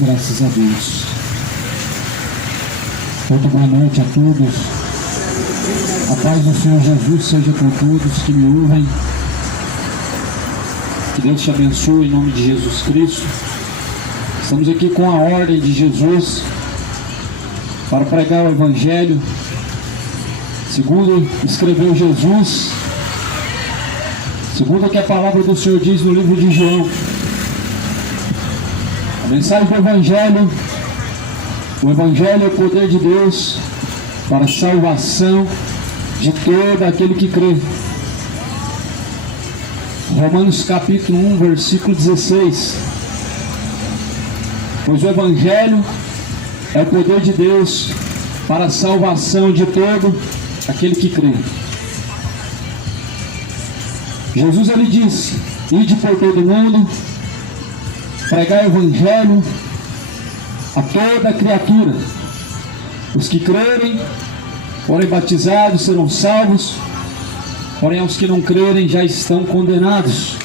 Graças a Deus. Muito boa noite a todos. A paz do Senhor Jesus seja com todos que me ouvem. Que Deus te abençoe em nome de Jesus Cristo. Estamos aqui com a ordem de Jesus para pregar o Evangelho segundo escreveu Jesus, segundo o que a palavra do Senhor diz no livro de João. A mensagem do Evangelho: o Evangelho é o poder de Deus para a salvação de todo aquele que crê. Romanos capítulo 1, versículo 16. Pois o Evangelho é o poder de Deus para a salvação de todo aquele que crê. Jesus ele disse: ide por todo mundo, pregai o Evangelho a toda criatura. Os que crerem, forem batizados, serão salvos, porém os que não crerem já estão condenados.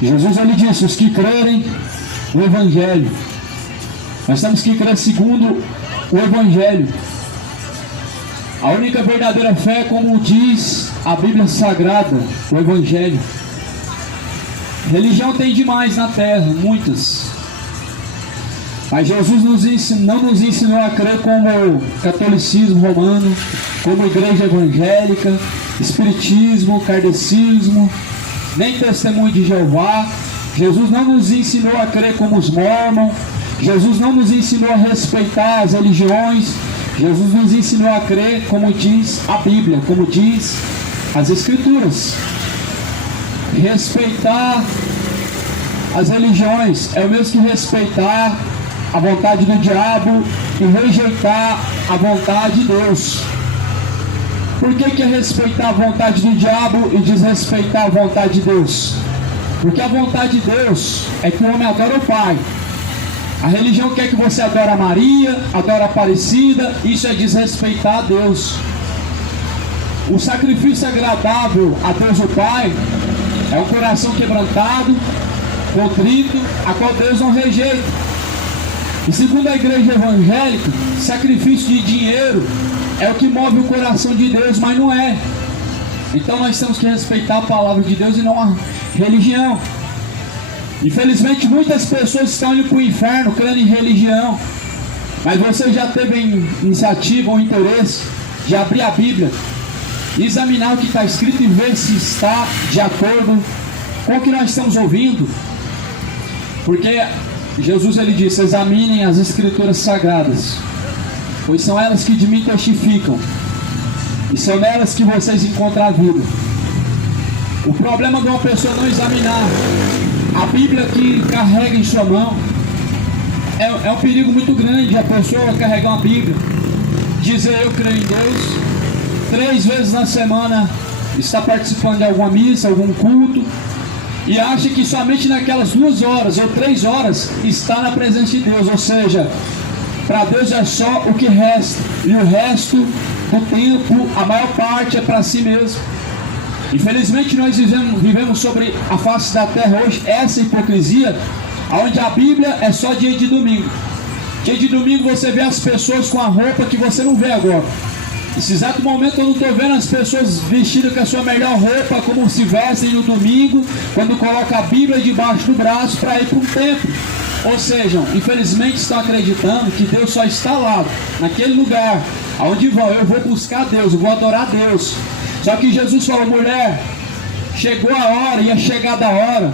Jesus ele disse: os que crerem no Evangelho. Nós temos que crer segundo o Evangelho. A única verdadeira fé, como diz a Bíblia Sagrada, o Evangelho. Religião tem demais na terra, muitas. Mas Jesus não nos ensinou a crer como o catolicismo romano, como igreja evangélica, espiritismo, kardecismo, nem testemunho de Jeová. Jesus não nos ensinou a crer como os mormons. Jesus não nos ensinou a respeitar as religiões. Jesus nos ensinou a crer como diz a Bíblia, como diz as Escrituras. Respeitar as religiões é o mesmo que respeitar a vontade do diabo e rejeitar a vontade de Deus. Por que é respeitar a vontade do diabo e desrespeitar a vontade de Deus? Porque a vontade de Deus é que o homem adora o Pai. A religião quer que você adore a Maria, adore a Aparecida. Isso é desrespeitar a Deus. O sacrifício agradável a Deus o Pai é um coração quebrantado, contrito, a qual Deus não rejeita. E segundo a igreja evangélica, sacrifício de dinheiro é o que move o coração de Deus, mas não é. Então nós temos que respeitar a palavra de Deus e não a religião. Infelizmente muitas pessoas estão indo para o inferno crendo em religião. Mas você já teve iniciativa ou interesse de abrir a Bíblia, examinar o que está escrito e ver se está de acordo com o que nós estamos ouvindo? Porque Jesus ele disse: examinem as Escrituras Sagradas, pois são elas que de mim testificam, e são nelas que vocês encontram a vida. O problema de uma pessoa não examinar a Bíblia que carrega em sua mão é um perigo muito grande. A pessoa carregar uma Bíblia, dizer eu creio em Deus, 3 vezes na semana está participando de alguma missa, algum culto, e acha que somente naquelas 2 horas ou 3 horas está na presença de Deus. Ou seja, para Deus é só o que resta, e o resto do tempo, a maior parte é para si mesmo. Infelizmente nós vivemos sobre a face da terra hoje essa hipocrisia, onde a Bíblia é só dia de domingo. Dia de domingo você vê as pessoas com a roupa que você não vê agora. Nesse exato momento eu não estou vendo as pessoas vestidas com a sua melhor roupa, como se vestem no domingo, quando coloca a Bíblia debaixo do braço para ir para um templo. Ou seja, infelizmente estão acreditando que Deus só está lá, naquele lugar, aonde eu vou buscar Deus, eu vou adorar Deus. Só que Jesus falou: mulher, chegou a hora, e é chegada a hora,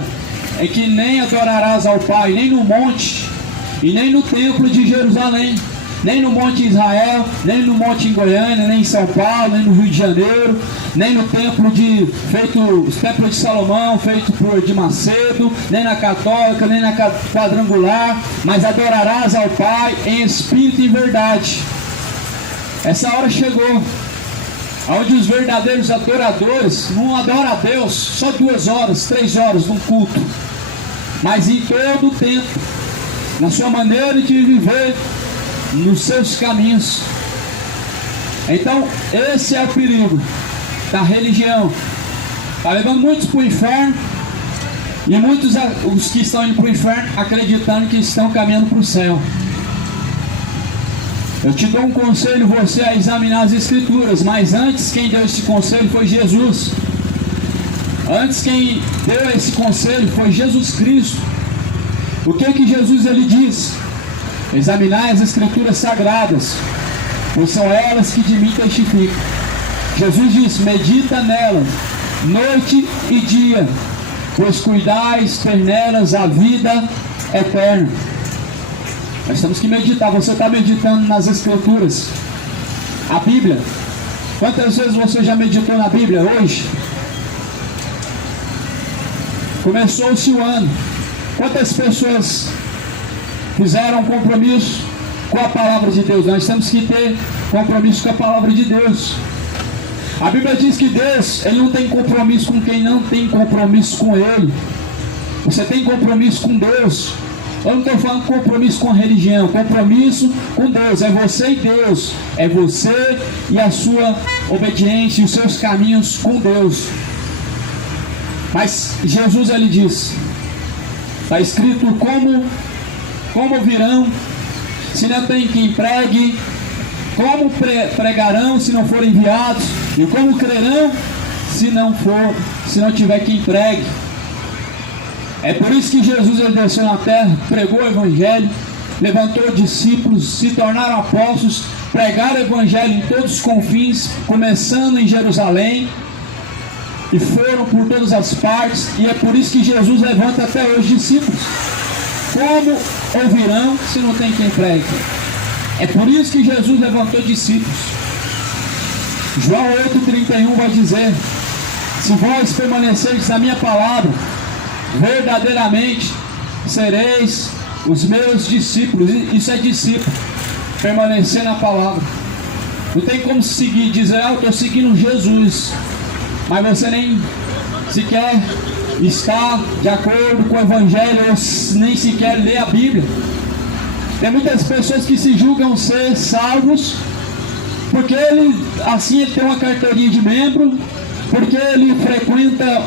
é que nem adorarás ao Pai, nem no monte, e nem no templo de Jerusalém, nem no monte Israel, nem no monte em Goiânia, nem em São Paulo, nem no Rio de Janeiro, nem no templo de Salomão, feito por Edir Macedo, nem na Católica, nem na Quadrangular, mas adorarás ao Pai em espírito e em verdade. Essa hora chegou, onde os verdadeiros adoradores não adoram a Deus só 2 horas, 3 horas num culto, mas em todo o tempo, na sua maneira de viver, nos seus caminhos. Então esse é o perigo da religião. Está levando muitos para o inferno, E muitos, os que estão indo para o inferno, acreditando que estão caminhando para o céu. Eu te dou um conselho, você a examinar as Escrituras, mas antes quem deu esse conselho foi Jesus. Antes quem deu esse conselho foi Jesus Cristo. O que Jesus ele diz? Examinai as Escrituras sagradas, pois são elas que de mim testificam. Jesus diz, medita nelas, noite e dia, pois cuidais ter nelas a vida eterna. Nós temos que meditar. Você está meditando nas Escrituras, a Bíblia? Quantas vezes você já meditou na Bíblia hoje? Começou-se o ano. Quantas pessoas fizeram um compromisso com a palavra de Deus? Nós temos que ter compromisso com a palavra de Deus. A Bíblia diz que Deus, Ele não tem compromisso com quem não tem compromisso com Ele. Você tem compromisso com Deus. Eu não estou falando compromisso com a religião, compromisso com Deus. É você e Deus. É você e a sua obediência e os seus caminhos com Deus. Mas Jesus ele diz, está escrito como virão se não tem quem pregue, como pregarão se não forem enviados, e como crerão se não tiver quem pregue. É por isso que Jesus ele desceu na terra, pregou o Evangelho, levantou discípulos, se tornaram apóstolos, pregaram o Evangelho em todos os confins, começando em Jerusalém, e foram por todas as partes, e é por isso que Jesus levanta até hoje discípulos. Como ouvirão se não tem quem pregue? É por isso que Jesus levantou discípulos. João 8,31 vai dizer, se vós permanecerdes na minha palavra, verdadeiramente sereis os meus discípulos. Isso é discípulo, permanecer na palavra. Não tem como seguir, dizer, eu estou seguindo Jesus, mas você nem sequer está de acordo com o Evangelho, ou nem sequer lê a Bíblia. Tem muitas pessoas que se julgam ser salvos, porque ele tem uma carteirinha de membro, porque ele frequenta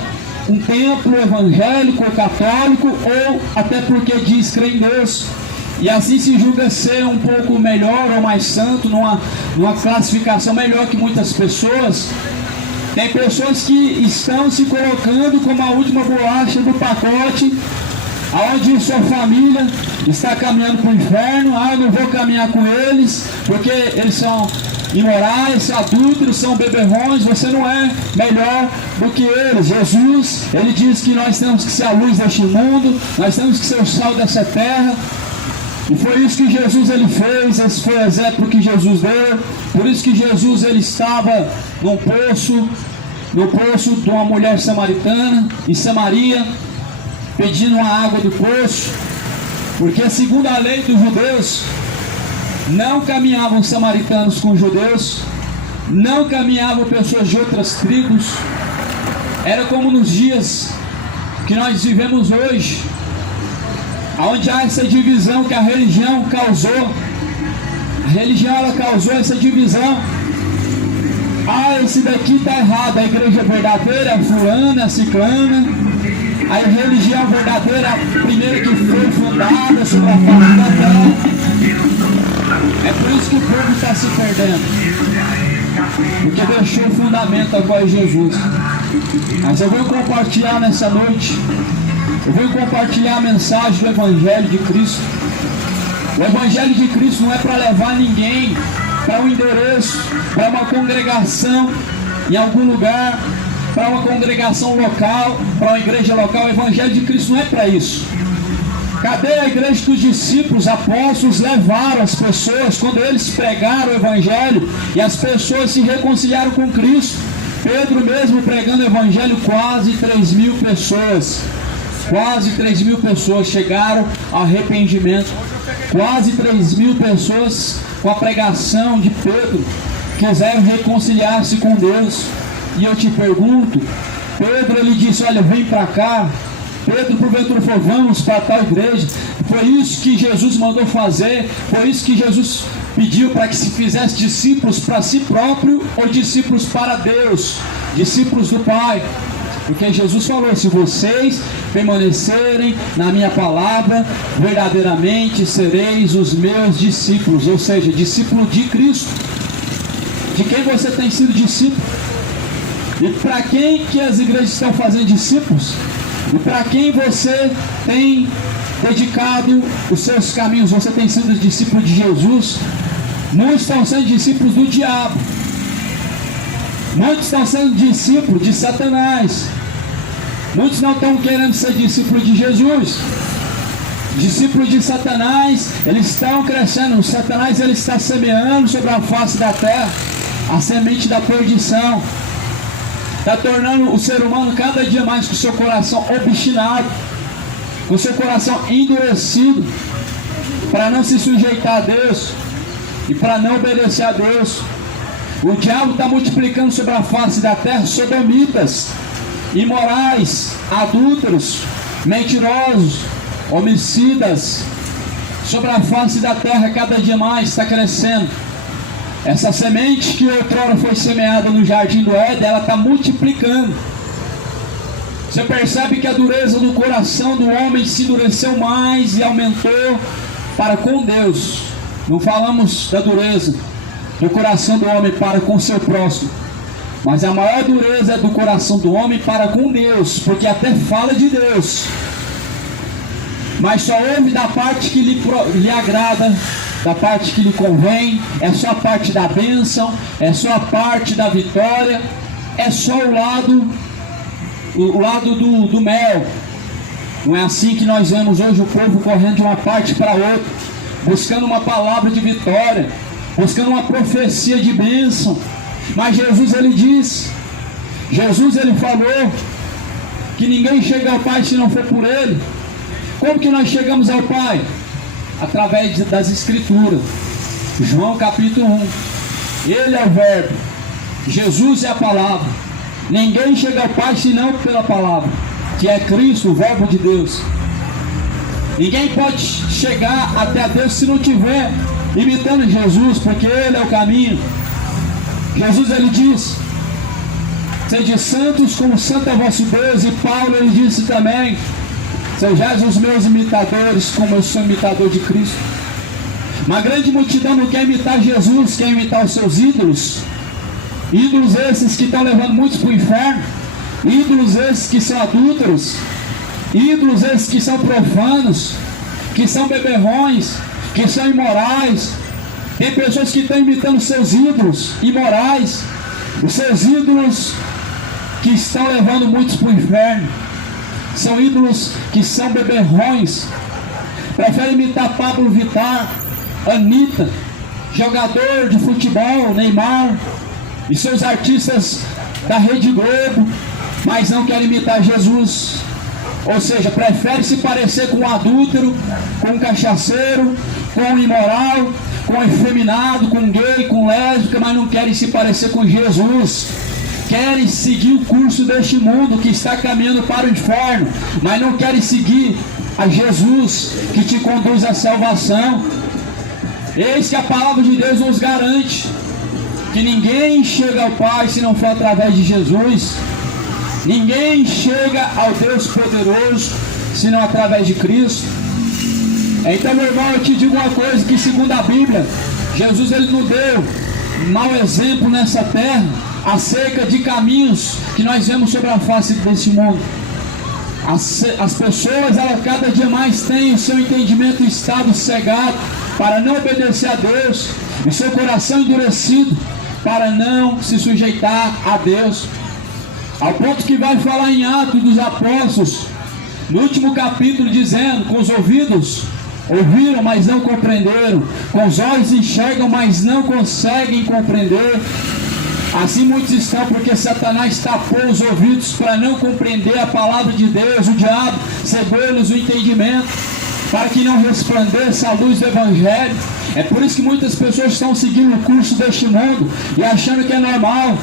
um templo evangélico ou católico, ou até porque diz crer em Deus, e assim se julga ser um pouco melhor ou mais santo, numa classificação melhor que muitas pessoas. Tem pessoas que estão se colocando como a última bolacha do pacote, aonde sua família está caminhando para o inferno. Eu não vou caminhar com eles, porque eles são imorais, adúlteros, são beberrões. Você não é melhor do que eles. Jesus, ele diz que nós temos que ser a luz deste mundo, nós temos que ser o sal dessa terra. E foi isso que Jesus ele fez, esse foi o exemplo que Jesus deu. Por isso que Jesus ele estava no poço de uma mulher samaritana, em Samaria, pedindo uma água do poço, porque segundo a lei dos judeus, não caminhavam samaritanos com judeus, não caminhavam pessoas de outras tribos. Era como nos dias que nós vivemos hoje, onde há essa divisão que a religião causou. A religião ela causou essa divisão. Esse daqui está errado, a igreja verdadeira é fulana, é ciclana. A religião verdadeira, a primeira que foi fundada sobre a face da terra. É por isso que o povo está se perdendo, porque deixou o fundamento após Jesus. Mas eu vou compartilhar nessa noite, eu vou compartilhar a mensagem do Evangelho de Cristo. O Evangelho de Cristo não é para levar ninguém para um endereço, para uma congregação em algum lugar, para uma congregação local, para uma igreja local. O Evangelho de Cristo não é para isso. Cadê a igreja dos discípulos, apóstolos levaram as pessoas, quando eles pregaram o Evangelho e as pessoas se reconciliaram com Cristo? Pedro mesmo pregando o Evangelho, quase 3.000 pessoas. Quase 3.000 pessoas chegaram ao arrependimento. Quase 3.000 pessoas, com a pregação de Pedro, quiseram reconciliar-se com Deus. E eu te pergunto, Pedro ele disse, olha, vem para cá. Pedro porventura falou, vamos para tal igreja. Foi isso que Jesus mandou fazer. Foi isso que Jesus pediu para que se fizesse discípulos para si próprio ou discípulos para Deus, discípulos do Pai. Porque Jesus falou: se vocês permanecerem na minha palavra, verdadeiramente sereis os meus discípulos. Ou seja, discípulo de Cristo. De quem você tem sido discípulo? E para quem que as igrejas estão fazendo discípulos? E para quem você tem dedicado os seus caminhos? Você tem sido discípulo de Jesus? Muitos estão sendo discípulos do diabo. Muitos estão sendo discípulos de Satanás. Muitos não estão querendo ser discípulos de Jesus. Discípulos de Satanás, eles estão crescendo. O Satanás, ele está semeando sobre a face da terra a semente da perdição. Está tornando o ser humano cada dia mais com o seu coração obstinado, com o seu coração endurecido, para não se sujeitar a Deus e para não obedecer a Deus. O diabo está multiplicando sobre a face da terra sodomitas, imorais, adúlteros, mentirosos, homicidas. Sobre a face da terra cada dia mais está crescendo. Essa semente que outrora foi semeada no jardim do Éden, ela está multiplicando. Você percebe que a dureza do coração do homem se endureceu mais e aumentou para com Deus. Não falamos da dureza do coração do homem para com seu próximo, mas a maior dureza é do coração do homem para com Deus, porque até fala de Deus, mas só ouve da parte que lhe agrada, da parte que lhe convém. É só a parte da bênção, é só a parte da vitória, é só o lado do mel. Não é assim que nós vemos hoje o povo correndo de uma parte para outra, buscando uma palavra de vitória, buscando uma profecia de bênção. Mas Jesus, ele disse, Jesus, ele falou que ninguém chega ao Pai se não for por ele. Como que nós chegamos ao Pai? Através das Escrituras. João capítulo 1. Ele é o Verbo, Jesus é a palavra. Ninguém chega ao Pai senão pela palavra, que é Cristo, o Verbo de Deus. Ninguém pode chegar até a Deus se não tiver imitando Jesus, porque Ele é o caminho. Jesus, ele diz: sede santos como santo é vosso Deus. E Paulo, ele disse também: sejais os meus imitadores, como eu sou imitador de Cristo. Uma grande multidão não quer imitar Jesus, quer imitar os seus ídolos. Ídolos esses que estão levando muitos para o inferno. Ídolos esses que são adúlteros. Ídolos esses que são profanos, que são beberrões, que são imorais. Tem pessoas que estão imitando seus ídolos imorais, os seus ídolos que estão levando muitos para o inferno. São ídolos que são beberrões. Preferem imitar Pablo Vittar, Anitta, jogador de futebol, Neymar, e seus artistas da Rede Globo, mas não querem imitar Jesus. Ou seja, prefere se parecer com um adúltero, com um cachaceiro, com um imoral, com um efeminado, com um gay, com lésbica, mas não querem se parecer com Jesus. Querem seguir o curso deste mundo que está caminhando para o inferno, mas não querem seguir a Jesus que te conduz à salvação. Eis que a palavra de Deus nos garante que ninguém chega ao Pai se não for através de Jesus. Ninguém chega ao Deus poderoso senão através de Cristo. Então, meu irmão, eu te digo uma coisa, que segundo a Bíblia, Jesus, ele nos deu um mau exemplo nessa terra acerca de caminhos que nós vemos sobre a face desse mundo. As pessoas, elas cada dia mais têm o seu entendimento em estado cegado para não obedecer a Deus, e seu coração endurecido para não se sujeitar a Deus, ao ponto que vai falar em Atos dos Apóstolos, no último capítulo, dizendo: com os ouvidos ouviram, mas não compreenderam, com os olhos enxergam, mas não conseguem compreender. Assim muitos estão, porque Satanás tapou os ouvidos para não compreender a palavra de Deus. O diabo cegou-lhes o entendimento, para que não resplandeça a luz do Evangelho. É por isso que muitas pessoas estão seguindo o curso deste mundo e achando que é normal.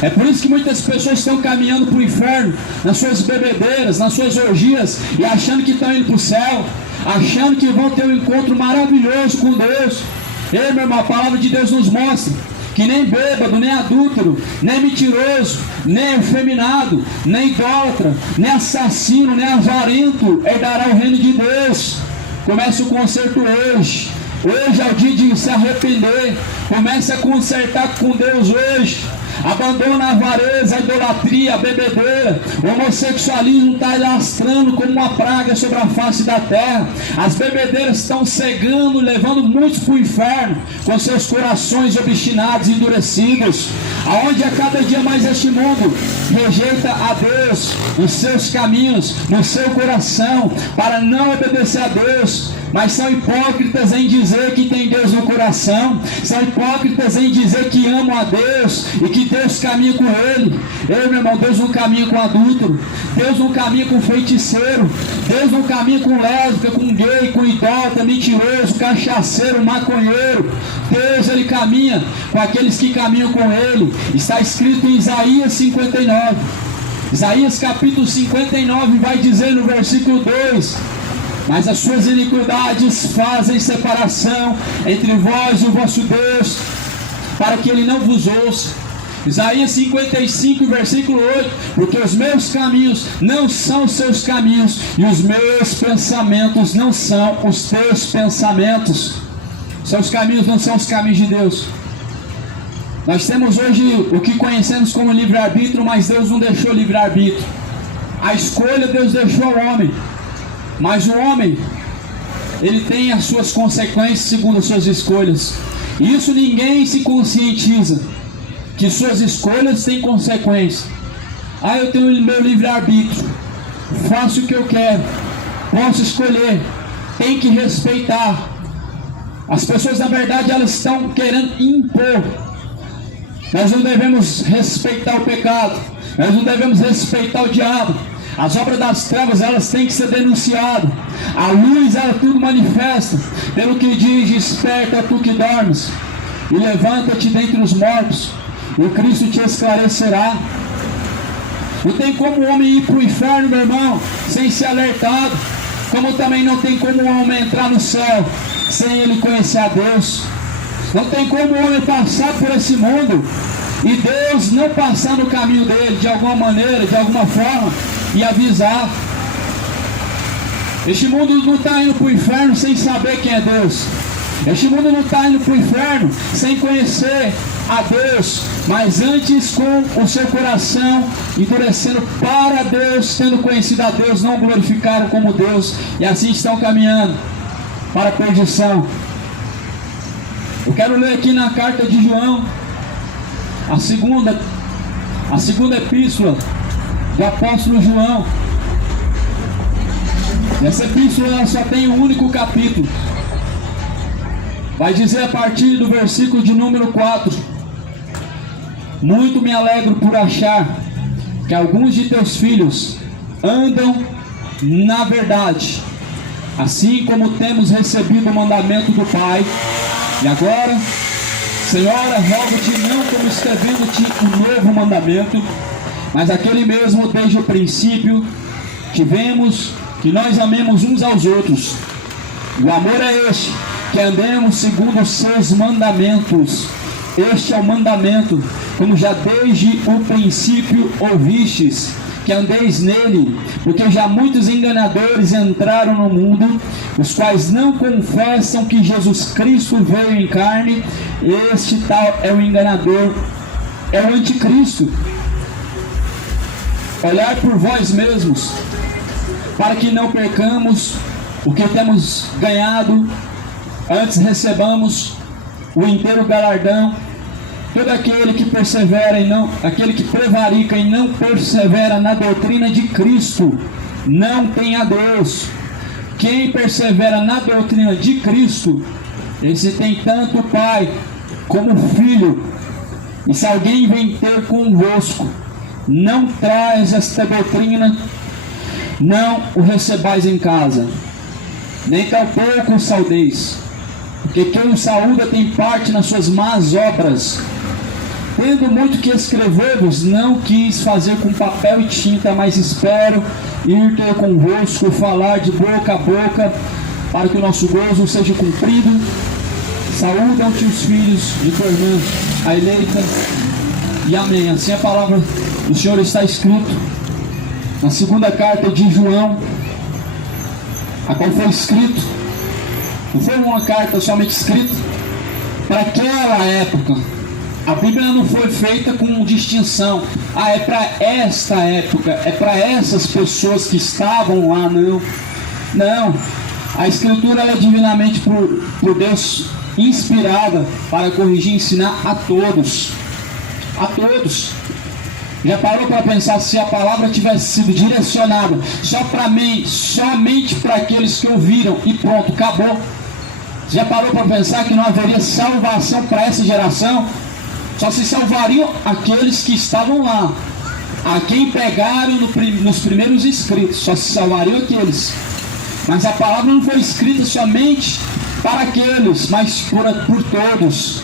É por isso que muitas pessoas estão caminhando para o inferno, nas suas bebedeiras, nas suas orgias, e achando que estão indo para o céu, achando que vão ter um encontro maravilhoso com Deus. Ei, meu irmão, a palavra de Deus nos mostra que nem bêbado, nem adúltero, nem mentiroso, nem efeminado, nem idólatra, nem assassino, nem avarento herdará o reino de Deus. Comece o conserto hoje. Hoje é o dia de se arrepender. Comece a consertar com Deus hoje. Abandona a avareza, a idolatria, a bebedeira. O homossexualismo está lastrando como uma praga sobre a face da terra. As bebedeiras estão cegando, levando muitos para o inferno, com seus corações obstinados e endurecidos. Aonde a cada dia mais este mundo rejeita a Deus, os seus caminhos, no seu coração, para não obedecer a Deus. Mas são hipócritas em dizer que tem Deus no coração, são hipócritas em dizer que amam a Deus e que Deus caminha com ele. Ei, meu irmão, Deus não caminha com adúltero, Deus não caminha com feiticeiro, Deus não caminha com lésbica, com gay, com idólatra, mentiroso, cachaceiro, maconheiro. Deus, ele caminha com aqueles que caminham com ele. Está escrito em Isaías 59. Isaías capítulo 59 vai dizer no versículo 2: mas as suas iniquidades fazem separação entre vós e o vosso Deus, para que ele não vos ouça. Isaías 55, versículo 8: porque os meus caminhos não são os seus caminhos, e os meus pensamentos não são os teus pensamentos. Seus caminhos não são os caminhos de Deus. Nós temos hoje o que conhecemos como livre-arbítrio, mas Deus não deixou livre-arbítrio. A escolha Deus deixou ao homem. Mas o homem, ele tem as suas consequências segundo as suas escolhas. E isso ninguém se conscientiza, que suas escolhas têm consequências. Ah, eu tenho meu livre-arbítrio, faço o que eu quero, posso escolher, tem que respeitar. As pessoas, na verdade, elas estão querendo impor. Nós não devemos respeitar o pecado, nós não devemos respeitar o diabo. As obras das trevas, elas têm que ser denunciadas. A luz, ela tudo manifesta. Pelo que diz: desperta tu que dormes, e levanta-te dentre os mortos, e o Cristo te esclarecerá. Não tem como o homem ir para o inferno, meu irmão, sem ser alertado. Como também não tem como o homem entrar no céu sem ele conhecer a Deus. Não tem como o homem passar por esse mundo e Deus não passar no caminho dele de alguma maneira, de alguma forma, e avisar. Este mundo não está indo para o inferno sem saber quem é Deus. Este mundo não está indo para o inferno sem conhecer a Deus, mas antes com o seu coração endurecendo para Deus, tendo conhecido a Deus, não glorificaram como Deus, e assim estão caminhando para a perdição. Eu quero ler aqui na carta de João, a segunda epístola do apóstolo João. Essa epístola só tem um único capítulo. Vai dizer a partir do versículo de número 4: muito me alegro por achar que alguns de teus filhos andam na verdade, assim como temos recebido o mandamento do Pai. E agora, Senhora, rogo-te, não como escrevendo-te um novo mandamento, mas aquele mesmo desde o princípio tivemos, que nós amemos uns aos outros. O amor é este, que andemos segundo os seus mandamentos. Este é o mandamento, como já desde o princípio ouvistes, que andeis nele, porque já muitos enganadores entraram no mundo, os quais não confessam que Jesus Cristo veio em carne. Este tal é o enganador, é o anticristo. Olhai por vós mesmos, para que não percamos o que temos ganhado, antes recebamos o inteiro galardão. Todo aquele que persevera e não, aquele que prevarica e não persevera na doutrina de Cristo, não tem a Deus. Quem persevera na doutrina de Cristo, esse tem tanto o Pai como o Filho. E se alguém vem ter convosco, não traz esta doutrina, não o recebais em casa, nem tampouco o saudeis, porque quem o saúda tem parte nas suas más obras. Tendo muito que escrever-vos, não quis fazer com papel e tinta, mas espero ir ter convosco, falar de boca a boca, para que o nosso gozo seja cumprido. Saúdam-te os filhos de tua irmã, a eleita, e amém. Assim a palavra do Senhor está escrito na segunda carta de João, a qual foi escrito, não foi uma carta somente escrita para aquela época. A Bíblia não foi feita com distinção. É para esta época, é para essas pessoas que estavam lá, não. Não. A Escritura ela é divinamente por Deus inspirada para corrigir e ensinar a todos. A todos. Já parou para pensar se a palavra tivesse sido direcionada só para mim, somente para aqueles que ouviram e pronto, acabou? Já parou para pensar que não haveria salvação para essa geração? Só se salvariam aqueles que estavam lá, a quem pegaram nos primeiros escritos, só se salvariam aqueles. Mas a palavra não foi escrita somente para aqueles, mas por todos.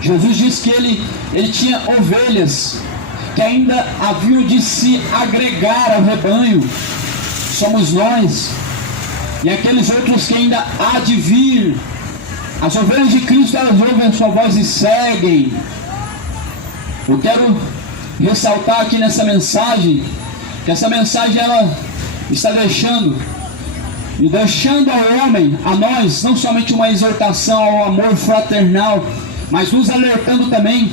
Jesus disse que ele tinha ovelhas que ainda haviam de se agregar ao rebanho. Somos nós. E aqueles outros que ainda há de vir. As ovelhas de Cristo, elas ouvem a sua voz e seguem. Eu quero ressaltar aqui nessa mensagem, que essa mensagem ela está deixando ao homem, a nós, não somente uma exortação ao amor fraternal, mas nos alertando também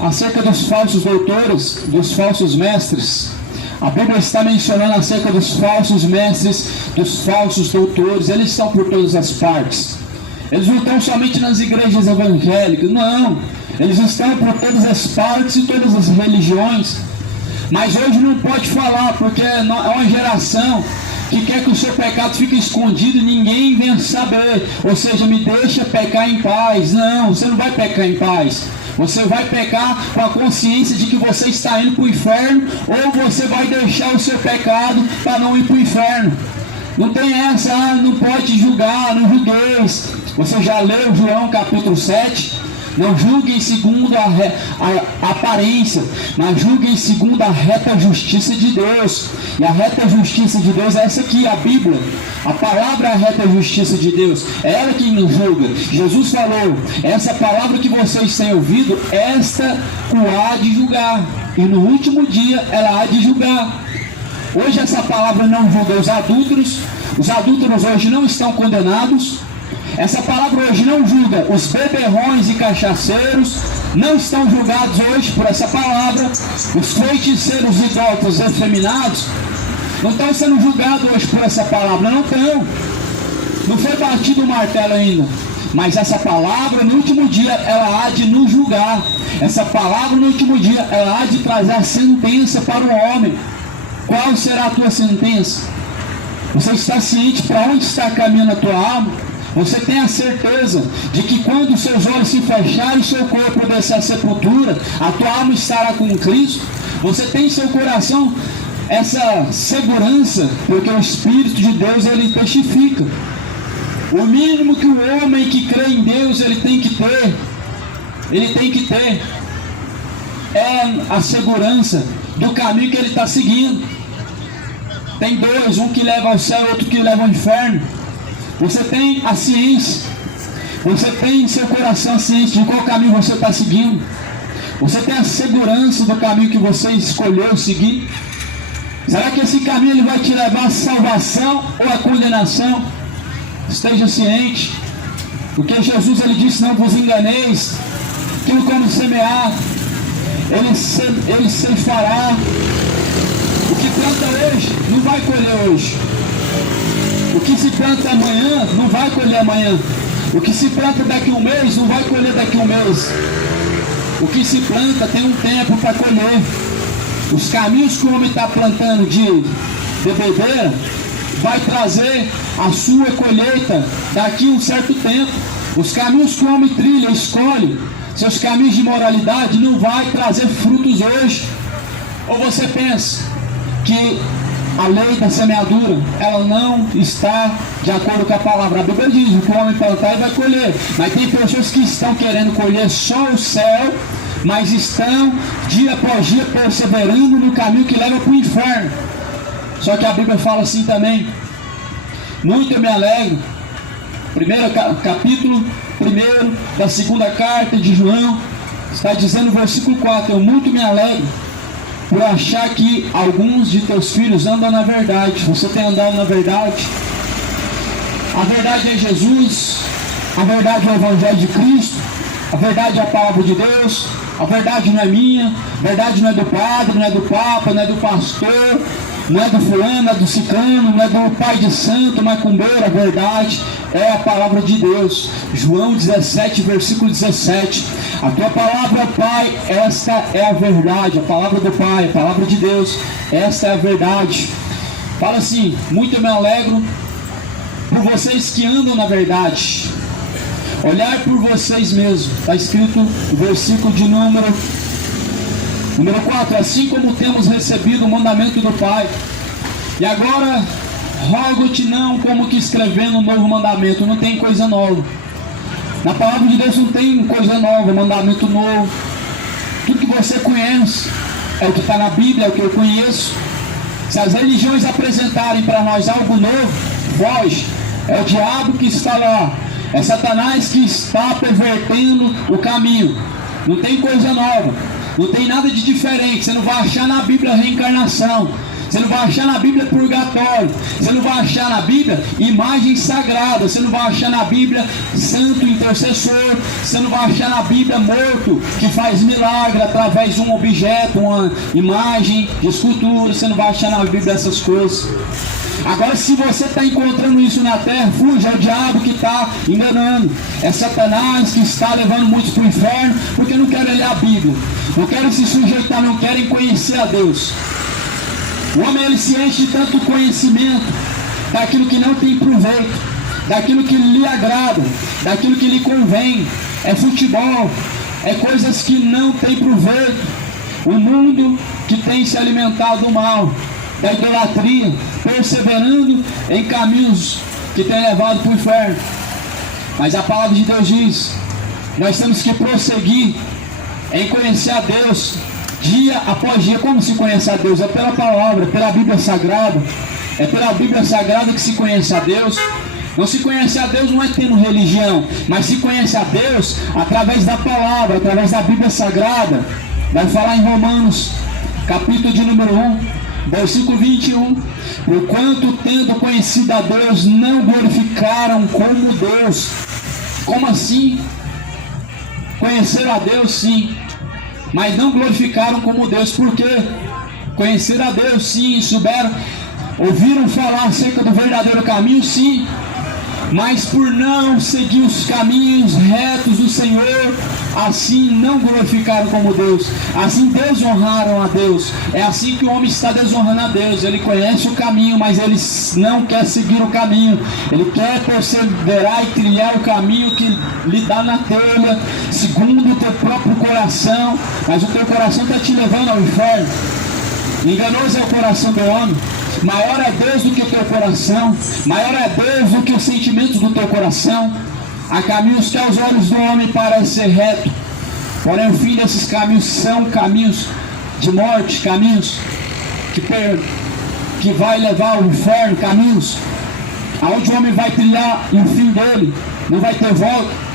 acerca dos falsos doutores, dos falsos mestres. A Bíblia está mencionando acerca dos falsos mestres, dos falsos doutores. Eles estão por todas as partes. Eles não estão somente nas igrejas evangélicas, não. Eles estão por todas as partes e todas as religiões. Mas hoje não pode falar, porque é uma geração que quer que o seu pecado fique escondido e ninguém venha saber. Ou seja, me deixa pecar em paz. Não, você não vai pecar em paz. Você vai pecar com a consciência de que você está indo para o inferno, ou você vai deixar o seu pecado para não ir para o inferno. Não tem essa, não pode julgar, não julgueis. Você já leu João capítulo 7? Não julguem segundo a aparência, mas julguem segundo a reta justiça de Deus. E a reta justiça de Deus é essa aqui, a Bíblia. A palavra é a reta justiça de Deus. É ela quem nos julga. Jesus falou, essa palavra que vocês têm ouvido, esta o há de julgar. E no último dia ela há de julgar. Hoje essa palavra não julga os adúlteros. Os adúlteros hoje não estão condenados. Essa palavra hoje não julga os beberrões e cachaceiros, não estão julgados hoje por essa palavra. Os feiticeiros idólatras efeminados não estão sendo julgados hoje por essa palavra, não estão. Não foi batido o martelo ainda, mas essa palavra no último dia ela há de nos julgar. Essa palavra no último dia ela há de trazer a sentença para o homem. Qual será a tua sentença? Você está ciente para onde está caminhando a tua alma? Você tem a certeza de que quando os seus olhos se fecharem e o seu corpo descer à sepultura, a tua alma estará com Cristo? Você tem em seu coração essa segurança, porque o Espírito de Deus ele testifica. O mínimo que o homem que crê em Deus ele tem que ter é a segurança do caminho que ele está seguindo. Tem dois, um que leva ao céu e outro que leva ao inferno. Você tem a ciência, você tem em seu coração a ciência de qual caminho você está seguindo. Você tem a segurança do caminho que você escolheu seguir. Será que esse caminho ele vai te levar à salvação ou à condenação? Esteja ciente, porque Jesus ele disse, não vos enganeis, aquilo quando semear, ele ceifará. O que planta hoje, não vai colher hoje. O que se planta amanhã, não vai colher amanhã. O que se planta daqui a um mês, não vai colher daqui a um mês. O que se planta tem um tempo para colher. Os caminhos que o homem está plantando de bebedeira, vai trazer a sua colheita daqui a um certo tempo. Os caminhos que o homem trilha, escolhe, seus caminhos de moralidade, não vai trazer frutos hoje. Ou você pensa que a lei da semeadura, ela não está de acordo com a palavra. A Bíblia diz que o homem plantar e vai colher. Mas tem pessoas que estão querendo colher só o céu, mas estão dia após dia perseverando no caminho que leva para o inferno. Só que a Bíblia fala assim também, muito eu me alegro, primeiro capítulo 1 da segunda carta de João, está dizendo no versículo 4: eu muito me alegro por achar que alguns de teus filhos andam na verdade. Você tem andado na verdade? A verdade é Jesus, a verdade é o Evangelho de Cristo, a verdade é a palavra de Deus, a verdade não é minha, a verdade não é do padre, não é do papa, não é do pastor, não é do fulano, não é do ciclano, não é do pai de santo, macumbeiro. A verdade é a palavra de Deus. João 17, versículo 17. A tua palavra, Pai, esta é a verdade. A palavra do Pai, a palavra de Deus, esta é a verdade. Fala assim: muito me alegro por vocês que andam na verdade. Olhar por vocês mesmos. Está escrito no versículo de número 4. Assim como temos recebido o mandamento do Pai, e agora rogo-te, não como que escrevendo um novo mandamento. Não tem coisa nova. Na palavra de Deus não tem coisa nova, mandamento novo. Tudo que você conhece é o que está na Bíblia, é o que eu conheço. Se as religiões apresentarem para nós algo novo, foge. É o diabo que está lá, é Satanás que está pervertendo o caminho. Não tem coisa nova, não tem nada de diferente. Você não vai achar na Bíblia reencarnação, você não vai achar na Bíblia purgatório, você não vai achar na Bíblia imagem sagrada, você não vai achar na Bíblia santo intercessor, você não vai achar na Bíblia morto que faz milagre através de um objeto, uma imagem de escultura. Você não vai achar na Bíblia essas coisas. Agora, se você está encontrando isso na terra, fuja, é o diabo que está enganando, é Satanás que está levando muitos para o inferno, porque não querem ler a Bíblia, não querem se sujeitar, não querem conhecer a Deus. O homem, ele se enche de tanto conhecimento daquilo que não tem proveito, daquilo que lhe agrada, daquilo que lhe convém. É futebol, é coisas que não tem proveito. O mundo que tem se alimentado do mal, da idolatria, perseverando em caminhos que tem levado para o inferno. Mas a palavra de Deus diz: nós temos que prosseguir em conhecer a Deus dia após dia. Como se conhece a Deus? É pela palavra, pela Bíblia Sagrada. É pela Bíblia Sagrada que se conhece a Deus. Não se conhece a Deus não é tendo religião, mas se conhece a Deus através da palavra, através da Bíblia Sagrada. Vai falar em Romanos, capítulo de número 1, versículo 21. Porquanto, tendo conhecido a Deus, não glorificaram como Deus. Como assim? Conheceram a Deus, sim, mas não glorificaram como Deus. Por quê? Conheceram a Deus, sim, souberam, ouviram falar acerca do verdadeiro caminho, sim, mas por não seguir os caminhos retos do Senhor, assim não glorificaram como Deus, assim desonraram a Deus. É assim que o homem está desonrando a Deus. Ele conhece o caminho, mas ele não quer seguir o caminho. Ele quer perseverar e trilhar o caminho que lhe dá na telha, segundo o teu próprio coração, mas o teu coração está te levando ao inferno. Enganoso é o coração do homem. Maior é Deus do que o teu coração, maior é Deus do que os sentimentos do teu coração. Há caminhos que aos olhos do homem parecem ser retos, porém o fim desses caminhos são caminhos de morte, caminhos que vai levar ao inferno, caminhos aonde o homem vai trilhar e o fim dele não vai ter volta.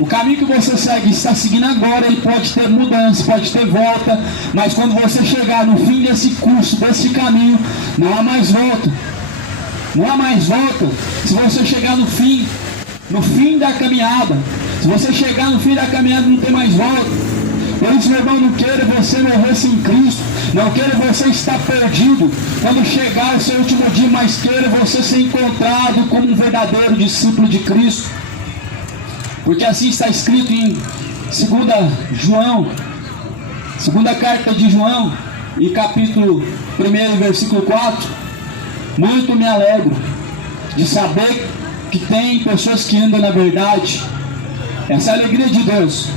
O caminho que você segue, está seguindo agora, ele pode ter mudança, pode ter volta, mas quando você chegar no fim desse curso, desse caminho, não há mais volta. Não há mais volta. Se você chegar no fim da caminhada, se você chegar no fim da caminhada, não tem mais volta. Por isso, meu irmão, não queira você morrer sem Cristo, não queira você estar perdido quando chegar o seu último dia, mas queira você ser encontrado como um verdadeiro discípulo de Cristo. Porque assim está escrito em 2 João, segunda carta de João, e capítulo 1, versículo 4. Muito me alegro de saber que tem pessoas que andam na verdade. Essa é a alegria de Deus,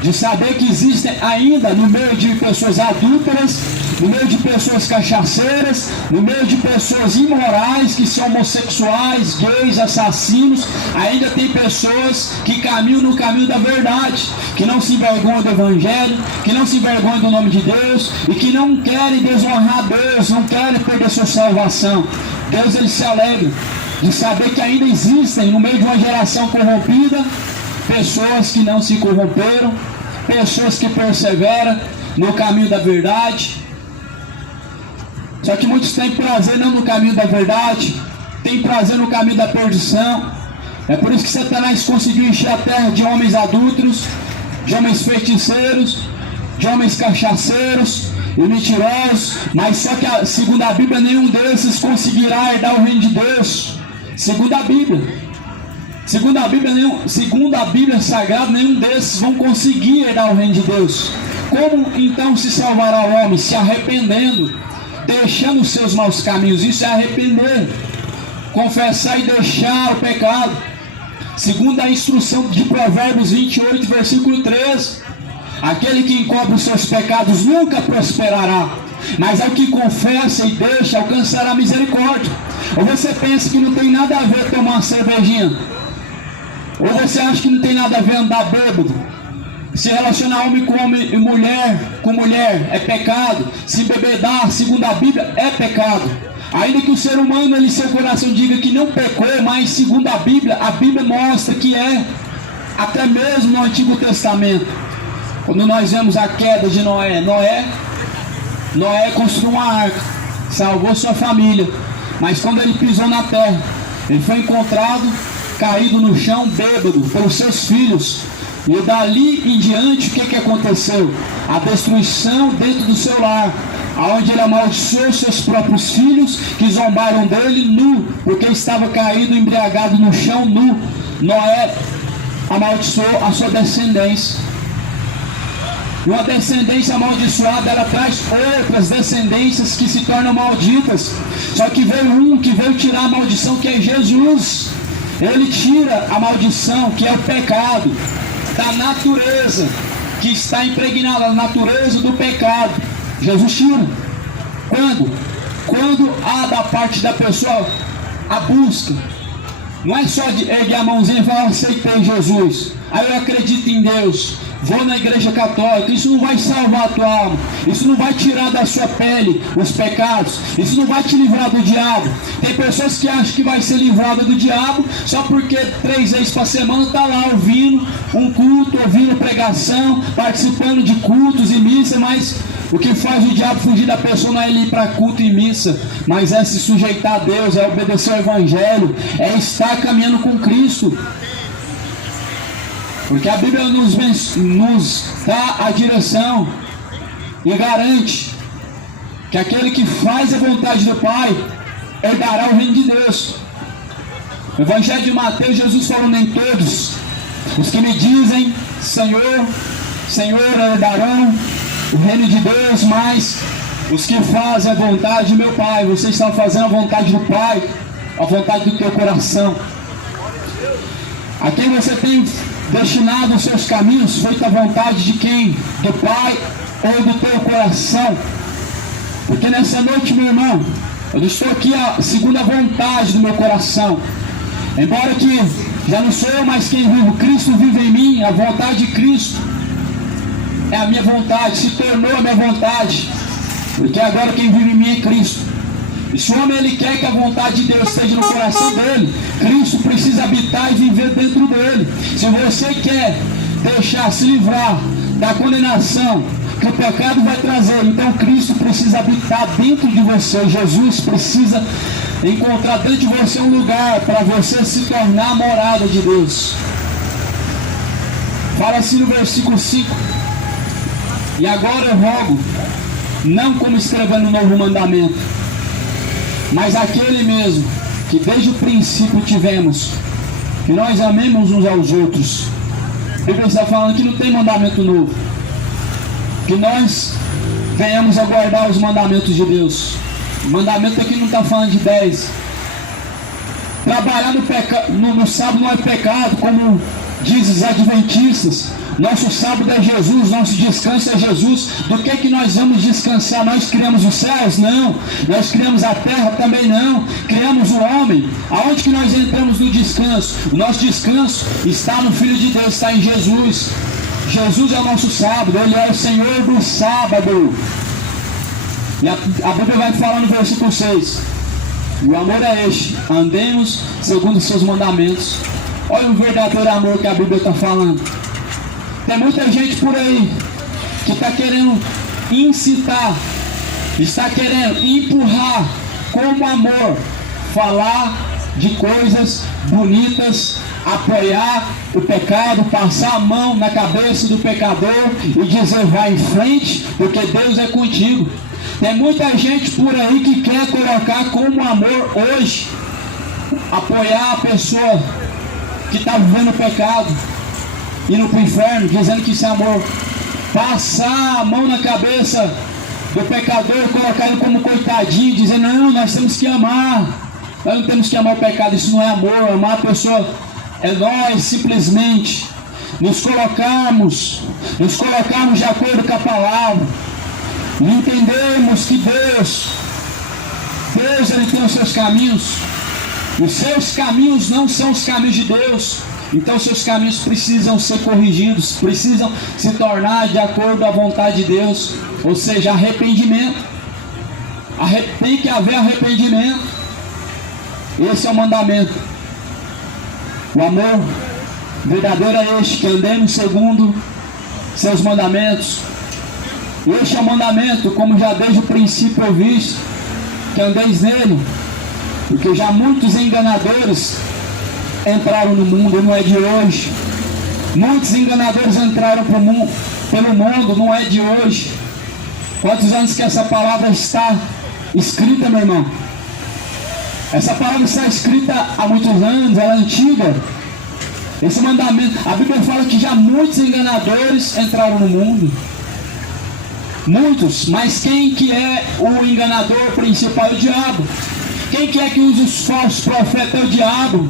de saber que existem ainda no meio de pessoas adúlteras, no meio de pessoas cachaceiras, no meio de pessoas imorais, que são homossexuais, gays, assassinos, ainda tem pessoas que caminham no caminho da verdade, que não se envergonham do Evangelho, que não se envergonham do nome de Deus, e que não querem desonrar Deus, não querem perder sua salvação. Deus, ele se alegra de saber que ainda existem no meio de uma geração corrompida pessoas que não se corromperam, pessoas que perseveram no caminho da verdade. Só que muitos têm prazer não no caminho da verdade, têm prazer no caminho da perdição. É por isso que Satanás conseguiu encher a terra de homens adúlteros, de homens feiticeiros, de homens cachaceiros e mentirosos. Mas só que, segundo a Bíblia, nenhum desses conseguirá herdar o reino de Deus. Segundo a Bíblia. Segundo a Bíblia Sagrada, nenhum desses vão conseguir herdar o reino de Deus. Como então se salvará o homem? Se arrependendo, deixando os seus maus caminhos. Isso é arrepender, confessar e deixar o pecado. Segundo a instrução de Provérbios 28, versículo 13, aquele que encobre os seus pecados nunca prosperará, mas ao que confessa e deixa alcançará misericórdia. Ou você pensa que não tem nada a ver tomar uma cervejinha? Ou você acha que não tem nada a ver andar bêbado? Se relacionar homem com homem e mulher com mulher é pecado. Se embebedar, segundo a Bíblia, é pecado. Ainda que o ser humano, ele, seu coração diga que não pecou, mas segundo a Bíblia mostra que é. Até mesmo no Antigo Testamento, quando nós vemos a queda de Noé construiu uma arca, salvou sua família. Mas quando ele pisou na terra, ele foi encontrado caído no chão, bêbado, pelos seus filhos. E dali em diante, o que aconteceu? A destruição dentro do seu lar, aonde ele amaldiçoou seus próprios filhos, que zombaram dele nu, porque estava caído, embriagado no chão, nu. Noé amaldiçoou a sua descendência. E uma descendência amaldiçoada, ela traz outras descendências que se tornam malditas. Só que veio um que veio tirar a maldição, que é Jesus. Ele tira a maldição, que é o pecado, da natureza, que está impregnada, a natureza do pecado. Jesus tira. Quando? Quando há da parte da pessoa a busca. Não é só de erguer a mãozinha e falar, aceitei Jesus, aí eu acredito em Deus, vou na igreja católica. Isso não vai salvar a tua alma, isso não vai tirar da sua pele os pecados, isso não vai te livrar do diabo. Tem pessoas que acham que vai ser livrada do diabo só porque 3 vezes por semana está lá ouvindo um culto, ouvindo pregação, participando de cultos e missa. Mas o que faz o diabo fugir da pessoa não é ele ir para culto e missa, mas é se sujeitar a Deus, é obedecer ao Evangelho, é estar caminhando com Cristo. Porque a Bíblia nos dá a direção e garante que aquele que faz a vontade do Pai herdará o reino de Deus. No Evangelho de Mateus, Jesus falou, nem todos os que me dizem Senhor, Senhor, herdarão o reino de Deus, mas os que fazem a vontade de meu Pai. Você está fazendo a vontade do Pai, a vontade do teu coração. A quem você tem destinado os seus caminhos, feito a vontade de quem? Do Pai ou do teu coração? Porque nessa noite, meu irmão, eu estou aqui segundo a vontade do meu coração. Embora que já não sou eu mais quem vive, Cristo vive em mim, a vontade de Cristo é a minha vontade, se tornou a minha vontade, porque agora quem vive em mim é Cristo. E se o homem ele quer que a vontade de Deus esteja no coração dele, Cristo precisa habitar e viver dentro dele. Se você quer se livrar da condenação que o pecado vai trazer, então Cristo precisa habitar dentro de você. Jesus precisa encontrar dentro de você um lugar para você se tornar a morada de Deus. Fala assim no versículo 5: e agora eu rogo, não como escrevendo um novo mandamento, mas aquele mesmo que desde o princípio tivemos, que nós amemos uns aos outros. A Bíblia está falando que não tem mandamento novo, que nós venhamos a guardar os mandamentos de Deus. O mandamento aqui não está falando de 10. Trabalhar no sábado não é pecado, como dizem os adventistas. Nosso sábado é Jesus, nosso descanso é Jesus. Do que nós vamos descansar? Nós criamos os céus? Não. Nós criamos a terra? Também não. Criamos o homem. Aonde que nós entramos no descanso? O nosso descanso está no Filho de Deus, está em Jesus. Jesus é o nosso sábado, Ele é o Senhor do sábado. E a Bíblia vai falar no versículo 6: o amor é este, andemos segundo os seus mandamentos. Olha o verdadeiro amor que a Bíblia está falando. Tem muita gente por aí que está querendo incitar, está querendo empurrar como amor, falar de coisas bonitas, apoiar o pecado, passar a mão na cabeça do pecador e dizer vai em frente, porque Deus é contigo. Tem muita gente por aí que quer colocar como amor hoje, apoiar a pessoa que está vivendo o pecado, indo para o inferno, dizendo que isso é amor. Passar a mão na cabeça do pecador, colocar ele como coitadinho, dizendo não, nós temos que amar. Nós não temos que amar o pecado, isso não é amor. Amar a pessoa é nós simplesmente nos colocarmos de acordo com a palavra, e entendermos que Deus ele tem os seus caminhos. Os seus caminhos não são os caminhos de Deus. Então seus caminhos precisam ser corrigidos, precisam se tornar de acordo com a vontade de Deus. Ou seja, arrependimento. Tem que haver arrependimento. Esse é o mandamento. O amor verdadeiro é este, que andemos segundo seus mandamentos. Este é o mandamento, como já desde o princípio eu vi, que andeis nele, porque já muitos enganadores entraram no mundo, não é de hoje. Muitos enganadores entraram pelo mundo, não é de hoje. Quantos anos que essa palavra está escrita, meu irmão? Essa palavra está escrita há muitos anos, ela é antiga. Esse mandamento, a Bíblia fala que já muitos enganadores entraram no mundo. Muitos, mas quem que é o enganador principal? É o diabo. Quem que é que usa os falsos profetas? É o diabo.